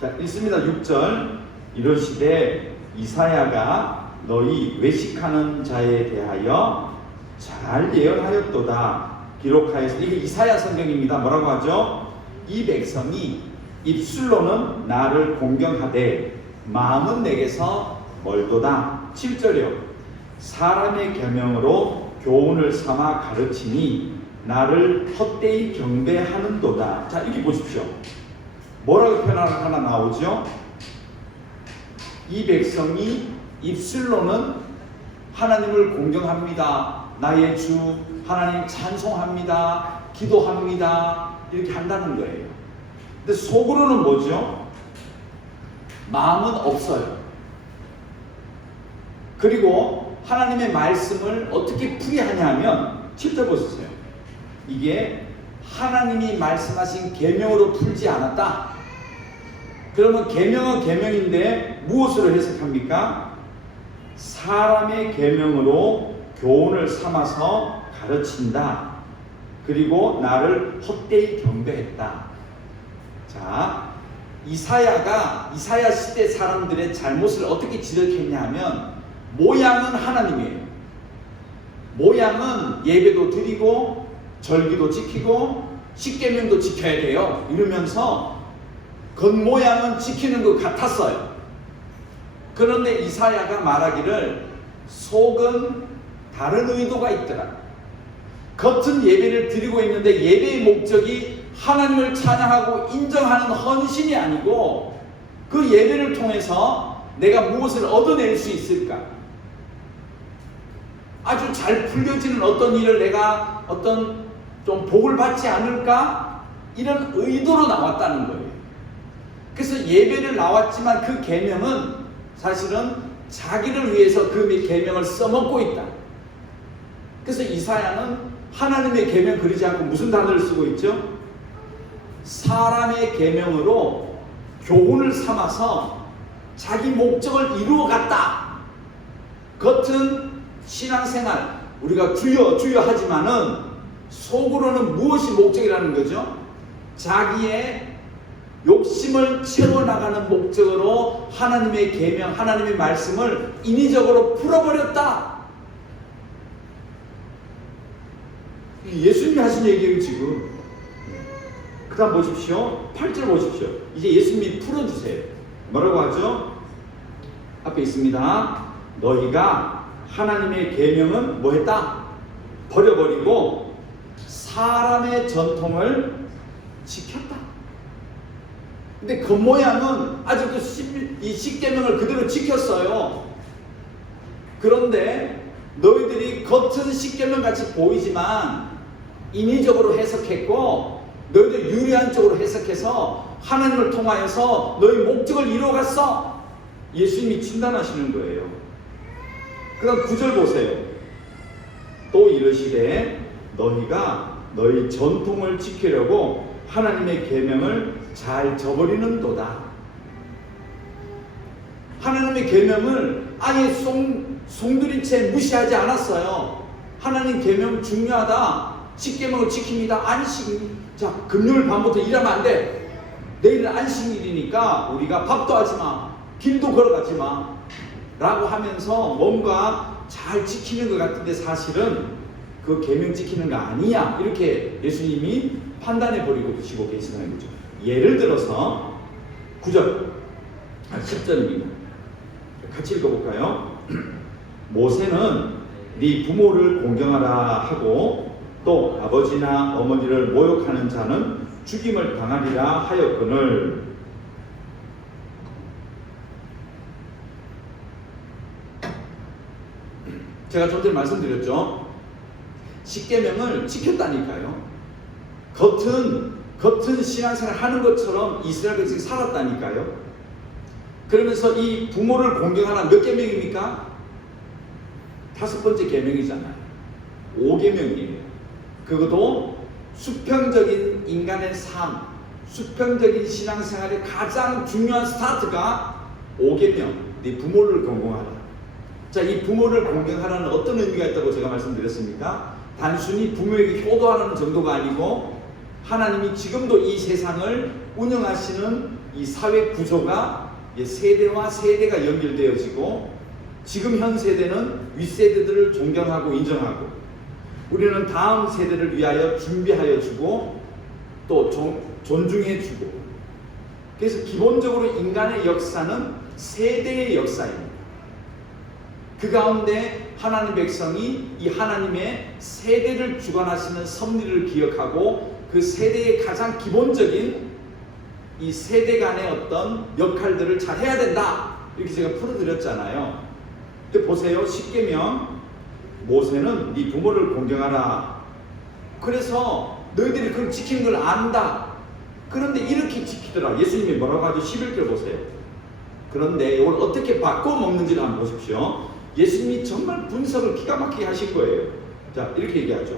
자, 읽습니다. 6절. 이르시되 이사야가 너희 외식하는 자에 대하여 잘 예언하였도다. 기록하여서, 이게 이사야 성경입니다. 뭐라고 하죠? 이 백성이 입술로는 나를 공경하되 마음은 내게서 멀도다. 7절이요. 사람의 계명으로 교훈을 삼아 가르치니 나를 헛되이 경배하는도다. 자, 이렇게 보십시오. 뭐라고 하나 나오죠? 이 백성이 입술로는 하나님을 공경합니다. 나의 주 하나님 찬송합니다. 기도합니다. 이렇게 한다는 거예요. 근데 속으로는 뭐죠? 마음은 없어요. 그리고 하나님의 말씀을 어떻게 풀이하냐 하면 7절 보세요. 이게 하나님이 말씀하신 계명으로 풀지 않았다. 그러면 계명은 계명인데 무엇으로 해석합니까? 사람의 계명으로 교훈을 삼아서 가르친다. 그리고 나를 헛되이 경배했다. 자, 이사야 시대 사람들의 잘못을 어떻게 지적했냐 하면 모양은 하나님이에요. 모양은 예배도 드리고 절기도 지키고 십계명도 지켜야 돼요. 이러면서 겉모양은 지키는 것 같았어요. 그런데 이사야가 말하기를 속은 다른 의도가 있더라. 겉은 예배를 드리고 있는데 예배의 목적이 하나님을 찬양하고 인정하는 헌신이 아니고 그 예배를 통해서 내가 무엇을 얻어낼 수 있을까? 아주 잘 풀려지는 어떤 일을 내가 어떤 좀 복을 받지 않을까? 이런 의도로 나왔다는 거예요. 그래서 예배를 나왔지만 그 계명은 사실은 자기를 위해서 그 계명을 써먹고 있다. 그래서 이사야는 하나님의 계명 그리지 않고 무슨 단어를 쓰고 있죠? 사람의 계명으로 교훈을 삼아서 자기 목적을 이루어갔다. 겉은 신앙생활 우리가 주여 주여 하지만은 속으로는 무엇이 목적이라는 거죠? 자기의 욕심을 채워나가는 목적으로 하나님의 계명, 하나님의 말씀을 인위적으로 풀어버렸다. 예수님이 하신 얘기예요 지금. 그 다음 보십시오. 8절 보십시오. 이제 예수님이 풀어주세요. 뭐라고 하죠? 앞에 있습니다. 너희가 하나님의 계명은 뭐 했다? 버려버리고 사람의 전통을 지켰다. 근데 겉모양은 아직도 이 십계명을 그대로 지켰어요. 그런데 너희들이 겉은 십계명 같이 보이지만 인위적으로 해석했고 너희들 유리한 쪽으로 해석해서 하나님을 통하여서 너희 목적을 이루어갔어. 예수님이 진단하시는 거예요. 그 다음 9절 보세요. 또 이르시되 너희가 너희 전통을 지키려고 하나님의 계명을 잘 저버리는도다. 하나님의 계명을 아예 송두린 채 무시하지 않았어요. 하나님 계명 중요하다. 십계명을 지킵니다. 안식. 자, 금요일 밤부터 일하면 안 돼. 내일은 안식일이니까 우리가 밥도 하지 마. 길도 걸어가지 마. 라고 하면서 뭔가 잘 지키는 것 같은데 사실은 그 계명 지키는 거 아니야. 이렇게 예수님이 판단해 버리고 계시는 거죠. 예를 들어서 9절, 10절입니다. 같이 읽어볼까요? 모세는 네 부모를 공경하라 하고 또 아버지나 어머니를 모욕하는 자는 죽임을 당하리라 하였거늘 제가 좀 전에 말씀드렸죠. 십계명을 지켰다니까요. 겉은 신앙생활 하는 것처럼 이스라엘 백성이 살았다니까요. 그러면서 이 부모를 공경하라 몇 계명입니까? 5번째 계명이잖아요. 5계명이에요. 그것도 수평적인 인간의 삶, 수평적인 신앙생활의 가장 중요한 스타트가 5계명, 네 부모를 공경하라. 자, 이 부모를 공경하라는 어떤 의미가 있다고 제가 말씀드렸습니까? 단순히 부모에게 효도하는 정도가 아니고 하나님이 지금도 이 세상을 운영하시는 이 사회 구조가 세대와 세대가 연결되어지고 지금 현 세대는 윗세대들을 존경하고 인정하고 우리는 다음 세대를 위하여 준비하여 주고 또 존중해 주고 그래서 기본적으로 인간의 역사는 세대의 역사입니다. 그 가운데 하나님 백성이 이 하나님의 세대를 주관하시는 섭리를 기억하고 그 세대의 가장 기본적인 이 세대 간의 어떤 역할들을 잘 해야 된다 이렇게 제가 풀어드렸잖아요. 근데 보세요. 십계명 모세는 네 부모를 공경하라. 그래서 너희들이 그걸 지키는 걸 안다. 그런데 이렇게 지키더라. 예수님이 뭐라고 하죠? 11절 보세요. 그런데 이걸 어떻게 바꿔 먹는지를 한번 보십시오. 예수님이 정말 분석을 기가 막히게 하신 거예요. 자, 이렇게 얘기하죠.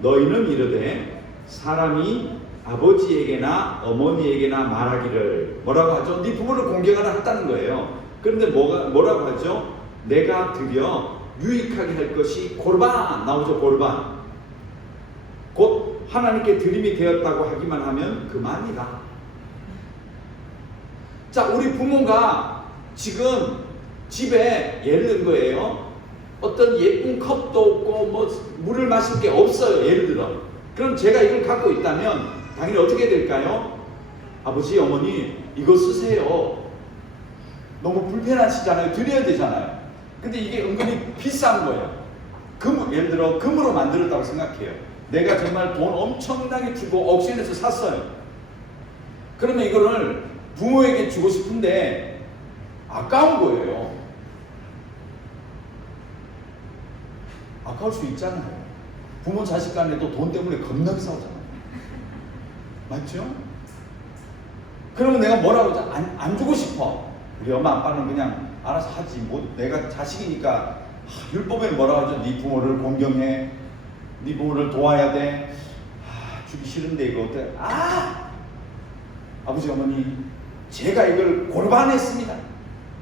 너희는 이르되 사람이 아버지에게나 어머니에게나 말하기를 뭐라고 하죠? 네 부모를 공경하라 했다는 거예요. 그런데 뭐라고 하죠? 내가 드려 유익하게 할 것이 고르반 나오죠. 고르반. 곧 하나님께 드림이 되었다고 하기만 하면 그만이다. 자, 우리 부모가 지금 집에 예를 든 거예요. 어떤 예쁜 컵도 없고 뭐 물을 마실 게 없어요. 예를 들어. 그럼 제가 이걸 갖고 있다면 당연히 어떻게 될까요? 아버지, 어머니 이거 쓰세요. 너무 불편하시잖아요. 드려야 되잖아요. 근데 이게 은근히 비싼 거예요. 예를 들어 금으로 만들었다고 생각해요. 내가 정말 돈 엄청나게 주고 옥션에서 샀어요. 그러면 이거를 부모에게 주고 싶은데 아까운 거예요. 아까울 수 있잖아요. 부모 자식 간에도 돈 때문에 겁나게 싸우잖아요. 맞죠? 그러면 내가 뭐라고 하죠? 안 주고 싶어. 우리 엄마 아빠는 그냥 알아서 하지. 뭐 내가 자식이니까 율법에 뭐라고 하죠? 네 부모를 공경해. 네 부모를 도와야 돼. 주기 싫은데 이거 어때? 아버지 어머니 제가 이걸 골반했습니다.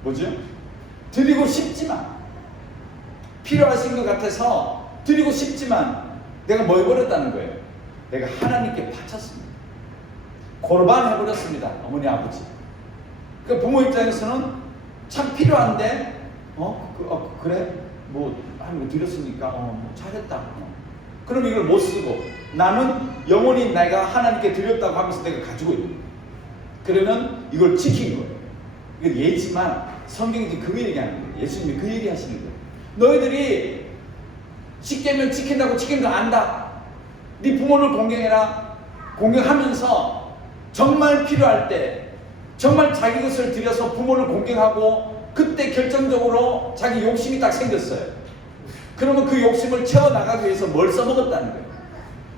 뭐죠? 드리고 싶지만 필요하신 것 같아서 드리고 싶지만 내가 뭐 해버렸다는 거예요? 내가 하나님께 바쳤습니다. 골반 해버렸습니다. 어머니 아버지. 그 부모 입장에서는 참 필요한데 그래? 뭐 하나님 드렸으니까 뭐 잘했다. 그럼 이걸 못 쓰고 나는 영원히 내가 하나님께 드렸다고 하면서 내가 가지고 있는 거예요. 그러면 이걸 지킨 거예요. 이건 예지만 성경이 그 얘기하는 거예요. 예수님이 그 얘기 하시는 거예요. 너희들이 십계명 지킨다고 지킨 거 안다. 네 부모를 공경해라. 공경하면서 정말 필요할 때 정말 자기 것을 들여서 부모를 공경하고 그때 결정적으로 자기 욕심이 딱 생겼어요. 그러면 그 욕심을 채워나가기 위해서 뭘 써먹었다는 거예요.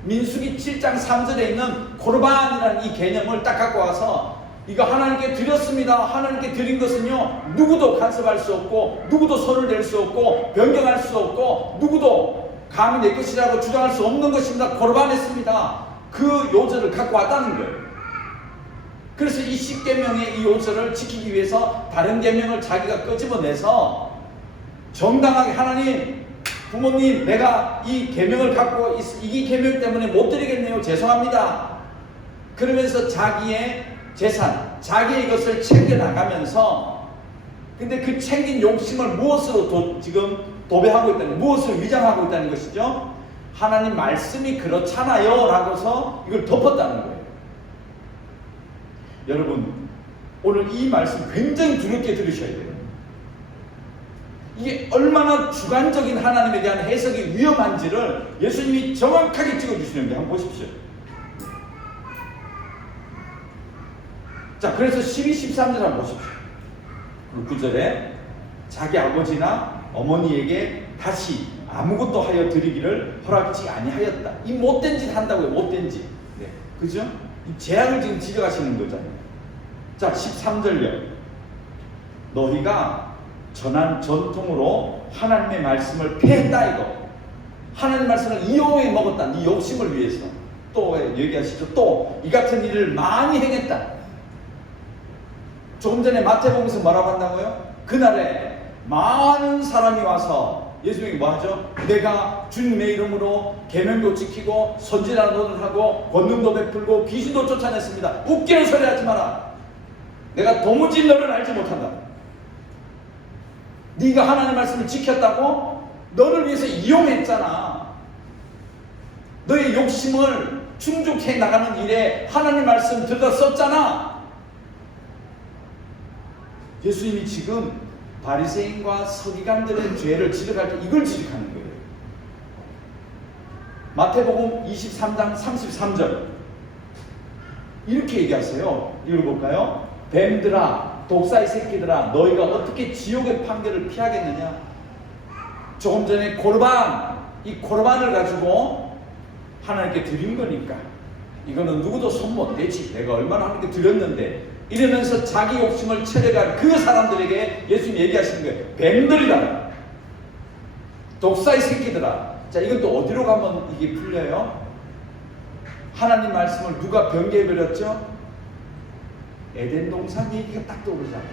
민수기 7장 3절에 있는 고르반이라는 이 개념을 딱 갖고 와서 이거 하나님께 드렸습니다. 하나님께 드린 것은요 누구도 간섭할 수 없고 누구도 손을 댈 수 없고 변경할 수 없고 누구도 감히 내 것이라고 주장할 수 없는 것입니다. 고르반했습니다. 그 요절을 갖고 왔다는 거예요. 그래서 이 10계명의 이 요절을 지키기 위해서 다른 계명을 자기가 끄집어내서 정당하게 하나님, 부모님 내가 이 계명을 갖고 이 계명 때문에 못 드리겠네요. 죄송합니다. 그러면서 자기의 재산, 자기의 것을 챙겨나가면서 근데 그 챙긴 욕심을 무엇으로 지금 도배하고 있다는, 무엇을 위장하고 있다는 것이죠. 하나님 말씀이 그렇잖아요 라고서 이걸 덮었다는 거예요. 여러분 오늘 이 말씀 굉장히 두렵게 들으셔야 돼요. 이게 얼마나 주관적인 하나님에 대한 해석이 위험한지를 예수님이 정확하게 찍어주시는데 한번 보십시오. 자, 그래서 12, 13절 한번 보십시오. 9절에 자기 아버지나 어머니에게 다시 아무것도 하여 드리기를 허락지 아니하였다. 이 못된 짓 한다고요. 못된 짓. 네, 그죠? 이 재앙을 지금 지적하시는 거잖아요. 자, 13절요. 너희가 전한 전통으로 하나님의 말씀을 폐했다 이거. 하나님의 말씀을 이용해 먹었다. 네 욕심을 위해서. 또 얘기하시죠. 또 이 같은 일을 많이 행했다. 조금 전에 마태복음에서 뭐라고 한다고요? 그날에 많은 사람이 와서 예수님이 뭐 하죠? 내가 주님의 이름으로 계명도 지키고 선지자 노릇을 하고 권능도 베풀고 귀신도 쫓아냈습니다. 웃기는 소리 하지 마라. 내가 도무지 너를 알지 못한다. 네가 하나님의 말씀을 지켰다고? 너를 위해서 이용했잖아. 너의 욕심을 충족해 나가는 일에 하나님 말씀 들여다 썼잖아. 예수님이 지금 바리새인과 서기관들의 죄를 지적할 때 이걸 지적하는 거예요. 마태복음 23장 33절 이렇게 얘기하세요. 읽어볼까요? 뱀들아, 독사의 새끼들아, 너희가 어떻게 지옥의 판결을 피하겠느냐? 조금 전에 이 고르반을 가지고 하나님께 드린 거니까 이거는 누구도 손 못 대지. 내가 얼마나 하나님께 드렸는데 이러면서 자기 욕심을 채려간 그 사람들에게 예수님이 얘기하시는 거예요. 뱀들이다. 독사의 새끼들아. 자, 이건 또 어디로 가면 이게 풀려요? 하나님 말씀을 누가 변개해버렸죠? 에덴 동산 얘기가 딱 떠오르잖아요.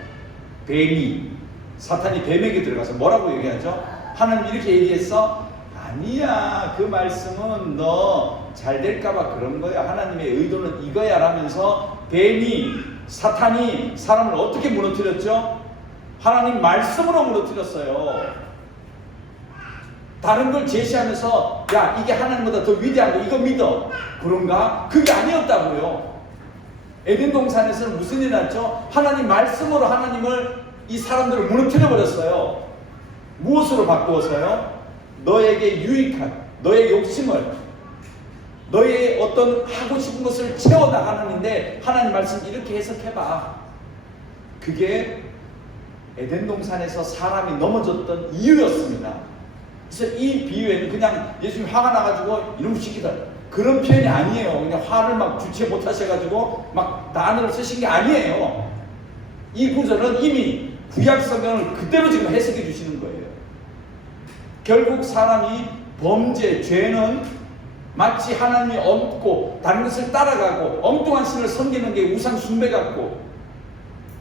사탄이 뱀에게 들어가서 뭐라고 얘기하죠? 하나님 이렇게 얘기했어? 아니야, 그 말씀은 너 잘 될까봐 그런 거야. 하나님의 의도는 이거야 라면서 사탄이 사람을 어떻게 무너뜨렸죠? 하나님 말씀으로 무너뜨렸어요. 다른 걸 제시하면서 야, 이게 하나님보다 더 위대한 거 이거 믿어. 그런가? 그게 아니었다고요. 에덴 동산에서는 무슨 일이 났죠? 하나님 말씀으로 하나님을 이 사람들을 무너뜨려 버렸어요. 무엇으로 바꾸어서요? 너에게 유익한 너의 욕심을 너의 어떤 하고 싶은 것을 채워나가는데 하나님 말씀 이렇게 해석해봐. 그게 에덴 동산에서 사람이 넘어졌던 이유였습니다. 그래서 이 비유에는 그냥 예수님이 화가 나가지고 이놈 시키다 그런 표현이 아니에요. 그냥 화를 막 주체 못하셔가지고 막 단어를 쓰신 게 아니에요. 이 구절은 이미 구약 성경을 그대로 지금 해석해 주시는 거예요. 결국 사람이 범죄, 죄는 마치 하나님이 없고 다른 것을 따라가고 엉뚱한 신을 섬기는 게 우상 숭배 같고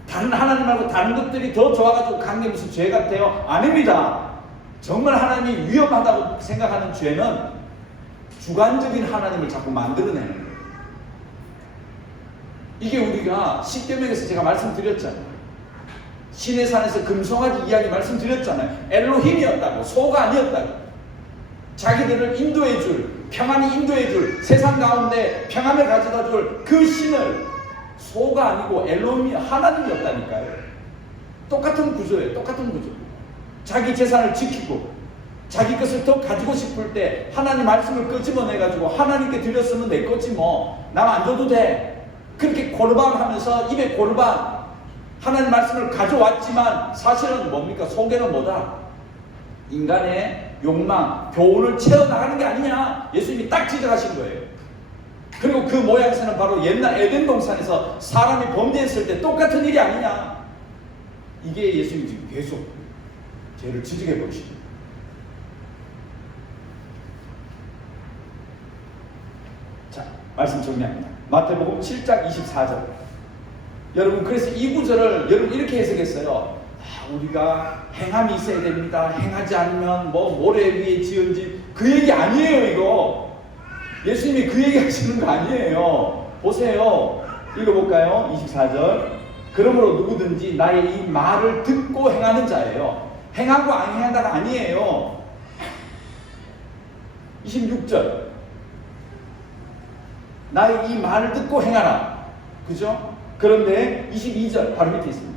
다른 하나님 말고 다른 것들이 더 좋아가지고 간 게 무슨 죄 같아요? 아닙니다. 정말 하나님이 위험하다고 생각하는 죄는 주관적인 하나님을 자꾸 만들어내는 거예요. 이게 우리가 십계명에서 제가 말씀드렸잖아요. 신의 산에서 금송아지 이야기 말씀드렸잖아요. 엘로힘이었다고, 소가 아니었다고. 자기들을 인도해줄, 평안히 인도해줄, 세상 가운데 평안을 가져다줄 그 신을 소가 아니고 엘로힘이 하나님이었다니까요. 똑같은 구조예요. 똑같은 구조. 자기 재산을 지키고 자기 것을 더 가지고 싶을 때 하나님 말씀을 끄집어내가지고 하나님께 드렸으면 내 거지 뭐 남 안 줘도 돼. 그렇게 고르반 하면서 입에 고르반 하나님 말씀을 가져왔지만 사실은 뭡니까? 속에는 뭐다? 인간의 욕망, 교훈을 채워나가는 게 아니냐. 예수님이 딱 지적하신 거예요. 그리고 그 모양새는 바로 옛날 에덴 동산에서 사람이 범죄했을 때 똑같은 일이 아니냐. 이게 예수님이 지금 계속 죄를 지적해 보시죠. 자, 말씀 정리합니다. 마태복음 7장 24절. 여러분, 그래서 이 구절을 여러분 이렇게 해석했어요. 우리가 행함이 있어야 됩니다. 행하지 않으면 뭐 모래 위에 지은 집, 그 얘기 아니에요. 이거 예수님이 그 얘기 하시는 거 아니에요. 보세요. 읽어볼까요? 24절. 그러므로 누구든지 나의 이 말을 듣고 행하는 자예요. 행하고 안 행한다가 아니에요. 26절. 나의 이 말을 듣고 행하라. 그죠? 그런데 22절 바로 밑에 있습니다.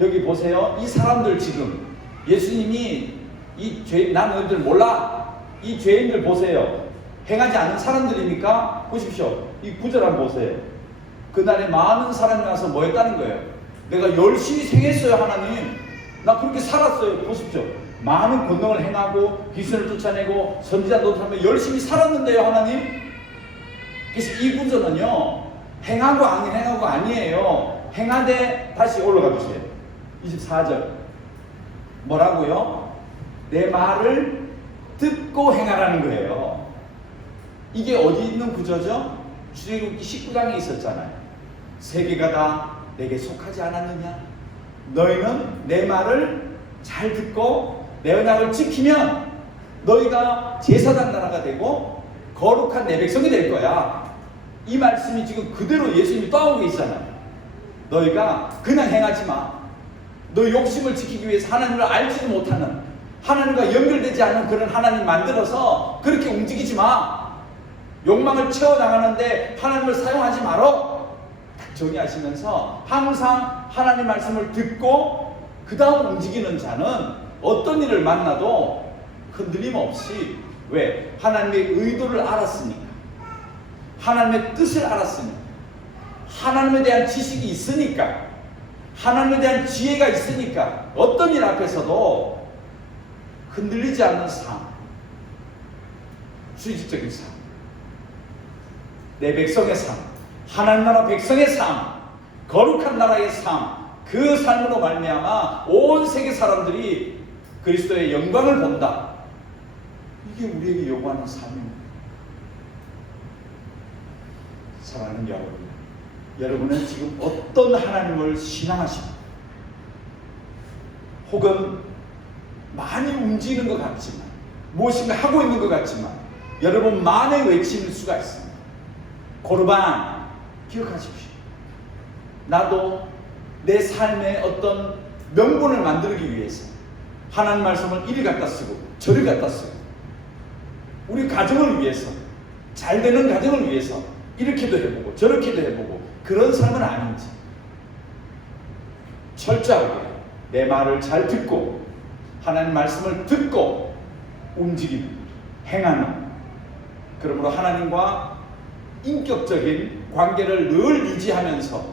여기 보세요. 이 사람들 지금 예수님이 이 죄, 난 너희들 몰라. 이 죄인들 보세요. 행하지 않는 사람들입니까? 보십시오. 이 구절 한번 보세요. 그날에 많은 사람이 와서 뭐 했다는 거예요? 내가 열심히 생했어요, 하나님. 나 그렇게 살았어요. 보십시오. 많은 권능을 행하고 귀신을 쫓아내고 선지자 노릇하며 열심히 살았는데요, 하나님. 그래서 이 구절은요, 행하고 안 행하고 아니에요. 행하되, 다시 올라가 주세요. 24절. 뭐라고요? 내 말을 듣고 행하라는 거예요. 이게 어디 있는 구절이죠? 출애굽기 19장에 있었잖아요. 세계가 다 내게 속하지 않았느냐? 너희는 내 말을 잘 듣고 내 언약을 지키면 너희가 제사장 나라가 되고 거룩한 내 백성이 될 거야. 이 말씀이 지금 그대로 예수님이 떠오고 계시잖아요. 너희가 그냥 행하지 마. 너 욕심을 지키기 위해서 하나님을 알지도 못하는, 하나님과 연결되지 않은 그런 하나님 만들어서 그렇게 움직이지 마. 욕망을 채워나가는데 하나님을 사용하지 말어. 딱 정의하시면서 항상 하나님 말씀을 듣고 그 다음 움직이는 자는 어떤 일을 만나도 흔들림 없이, 왜? 하나님의 의도를 알았으니까, 하나님의 뜻을 알았으니까, 하나님에 대한 지식이 있으니까, 하나님에 대한 지혜가 있으니까 어떤 일 앞에서도 흔들리지 않는 삶, 수직적인 삶, 내 백성의 삶, 하나님 나라 백성의 삶, 거룩한 나라의 삶, 그 삶으로 말미암아 온 세계 사람들이 그리스도의 영광을 본다. 이게 우리에게 요구하는 삶입니다. 사랑하는 여러분, 여러분은 지금 어떤 하나님을 신앙하십니까? 혹은 많이 움직이는 것 같지만, 무엇인가 하고 있는 것 같지만 여러분만의 외침일 수가 있습니다. 고르반, 기억하십시오. 나도 내 삶의 어떤 명분을 만들기 위해서 하나님 말씀을 이리 갖다 쓰고 저리 갖다 쓰고, 우리 가정을 위해서, 잘 되는 가정을 위해서 이렇게도 해보고 저렇게도 해보고, 그런 삶은 아닌지 철저하게 내 말을 잘 듣고 하나님 말씀을 듣고 움직이는, 행하는, 그러므로 하나님과 인격적인 관계를 늘 유지하면서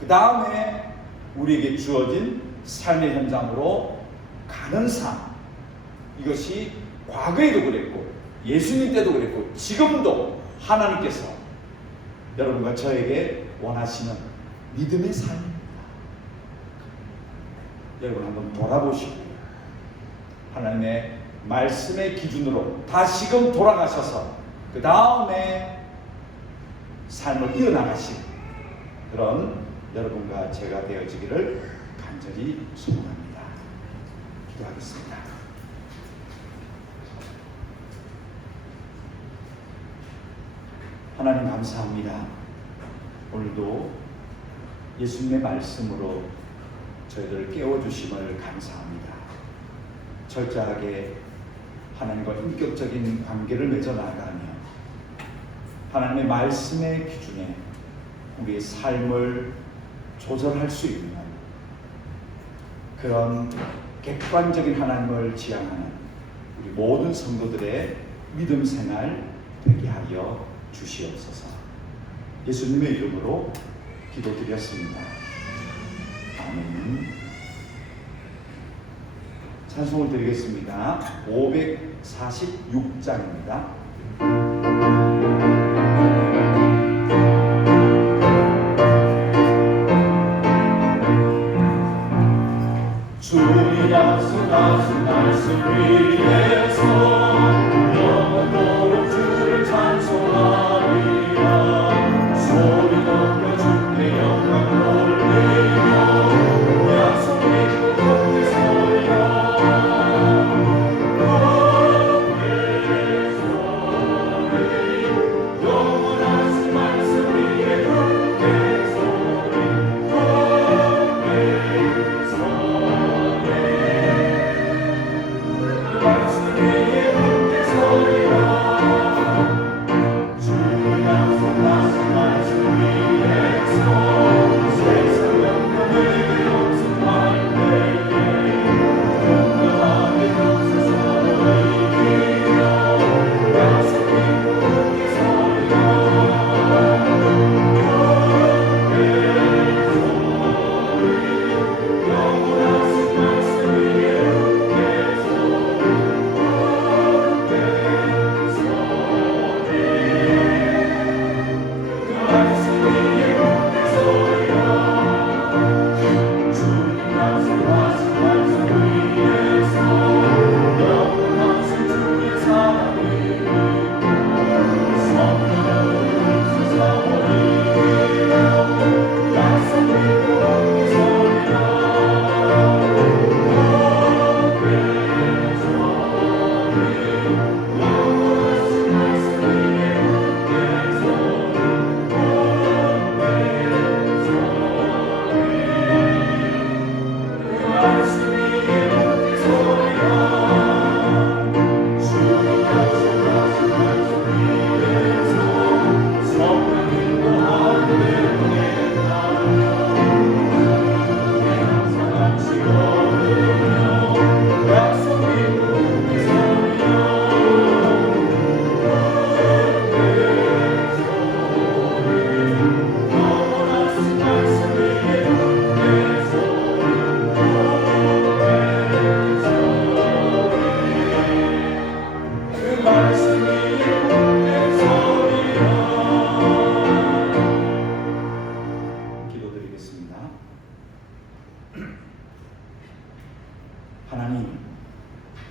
그 다음에 우리에게 주어진 삶의 현장으로 가는 삶, 이것이 과거에도 그랬고 예수님 때도 그랬고 지금도 하나님께서 여러분과 저에게 원하시는 믿음의 삶입니다. 여러분 한번 돌아보시고 하나님의 말씀의 기준으로 다시금 돌아가셔서 그 다음에 삶을 이어나가실 그런 여러분과 제가 되어지기를 간절히 소원합니다. 기도하겠습니다. 하나님 감사합니다. 오늘도 예수님의 말씀으로 저희를 깨워주심을 감사합니다. 철저하게 하나님과 인격적인 관계를 맺어나가며 하나님의 말씀의 기준에 우리의 삶을 조절할 수 있는 그런 객관적인 하나님을 지향하는 우리 모든 성도들의 믿음 생활 되게 하여 주시옵소서. 예수님의 이름으로 기도드렸습니다. 아멘. 찬송을 드리겠습니다. 546장입니다. 주님 약속하신 말씀 위에서 영원토록 주를 찬송하리라. 소리 높여 주께 영광 돌리며 약속 믿고 굳게 서리라. 주께서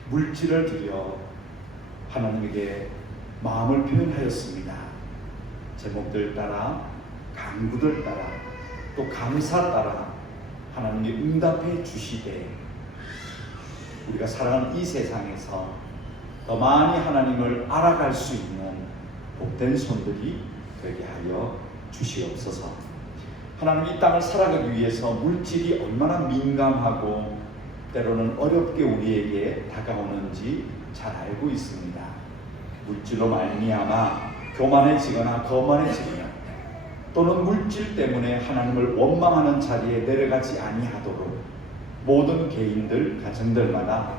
물질을 드려 하나님에게 마음을 표현하였습니다. 제목들 따라, 간구들 따라, 또 감사 따라 하나님이 응답해 주시되 우리가 살아가는 이 세상에서 더 많이 하나님을 알아갈 수 있는 복된 손들이 되게 하여 주시옵소서. 하나님, 이 땅을 살아가기 위해서 물질이 얼마나 민감하고 때로는 어렵게 우리에게 다가오는지 잘 알고 있습니다. 물질로 말미암아 교만해지거나 거만해지거나 또는 물질 때문에 하나님을 원망하는 자리에 내려가지 아니하도록 모든 개인들, 가정들마다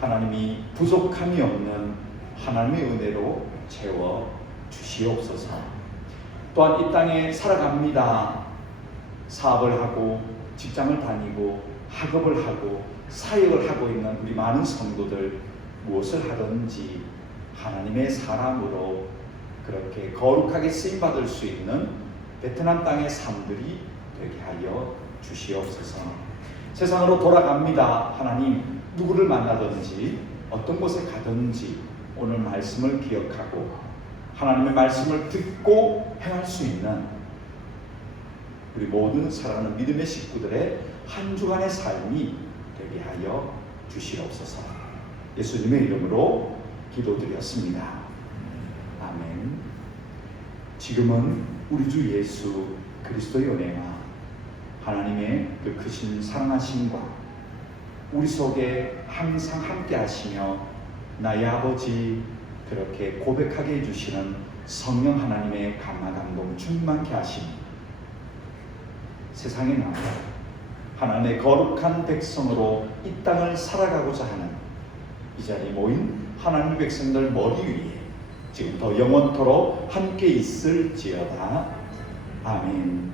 하나님이 부족함이 없는 하나님의 은혜로 채워 주시옵소서. 또한 이 땅에 살아갑니다. 사업을 하고 직장을 다니고 학업을 하고 사역을 하고 있는 우리 많은 성도들, 무엇을 하든지 하나님의 사람으로 그렇게 거룩하게 쓰임받을 수 있는 베트남 땅의 삶들이 되게 하여 주시옵소서. 세상으로 돌아갑니다. 하나님, 누구를 만나든지 어떤 곳에 가든지 오늘 말씀을 기억하고 하나님의 말씀을 듣고 행할 수 있는 우리 모든 사랑하는 믿음의 식구들의 한 주간의 삶이 되게 하여 주시옵소서. 예수님의 이름으로 기도드렸습니다. 아멘. 지금은 우리 주 예수 그리스도의 은혜와 하나님의 그 크신 사랑하심과 우리 속에 항상 함께 하시며 나의 아버지 그렇게 고백하게 해주시는 성령 하나님의 감화 감동 충만케 하심, 세상에 나와 하나님의 거룩한 백성으로 이 땅을 살아가고자 하는 이 자리에 모인 하나님의 백성들 머리 위에 지금부터 영원토록 함께 있을지어다. 아멘.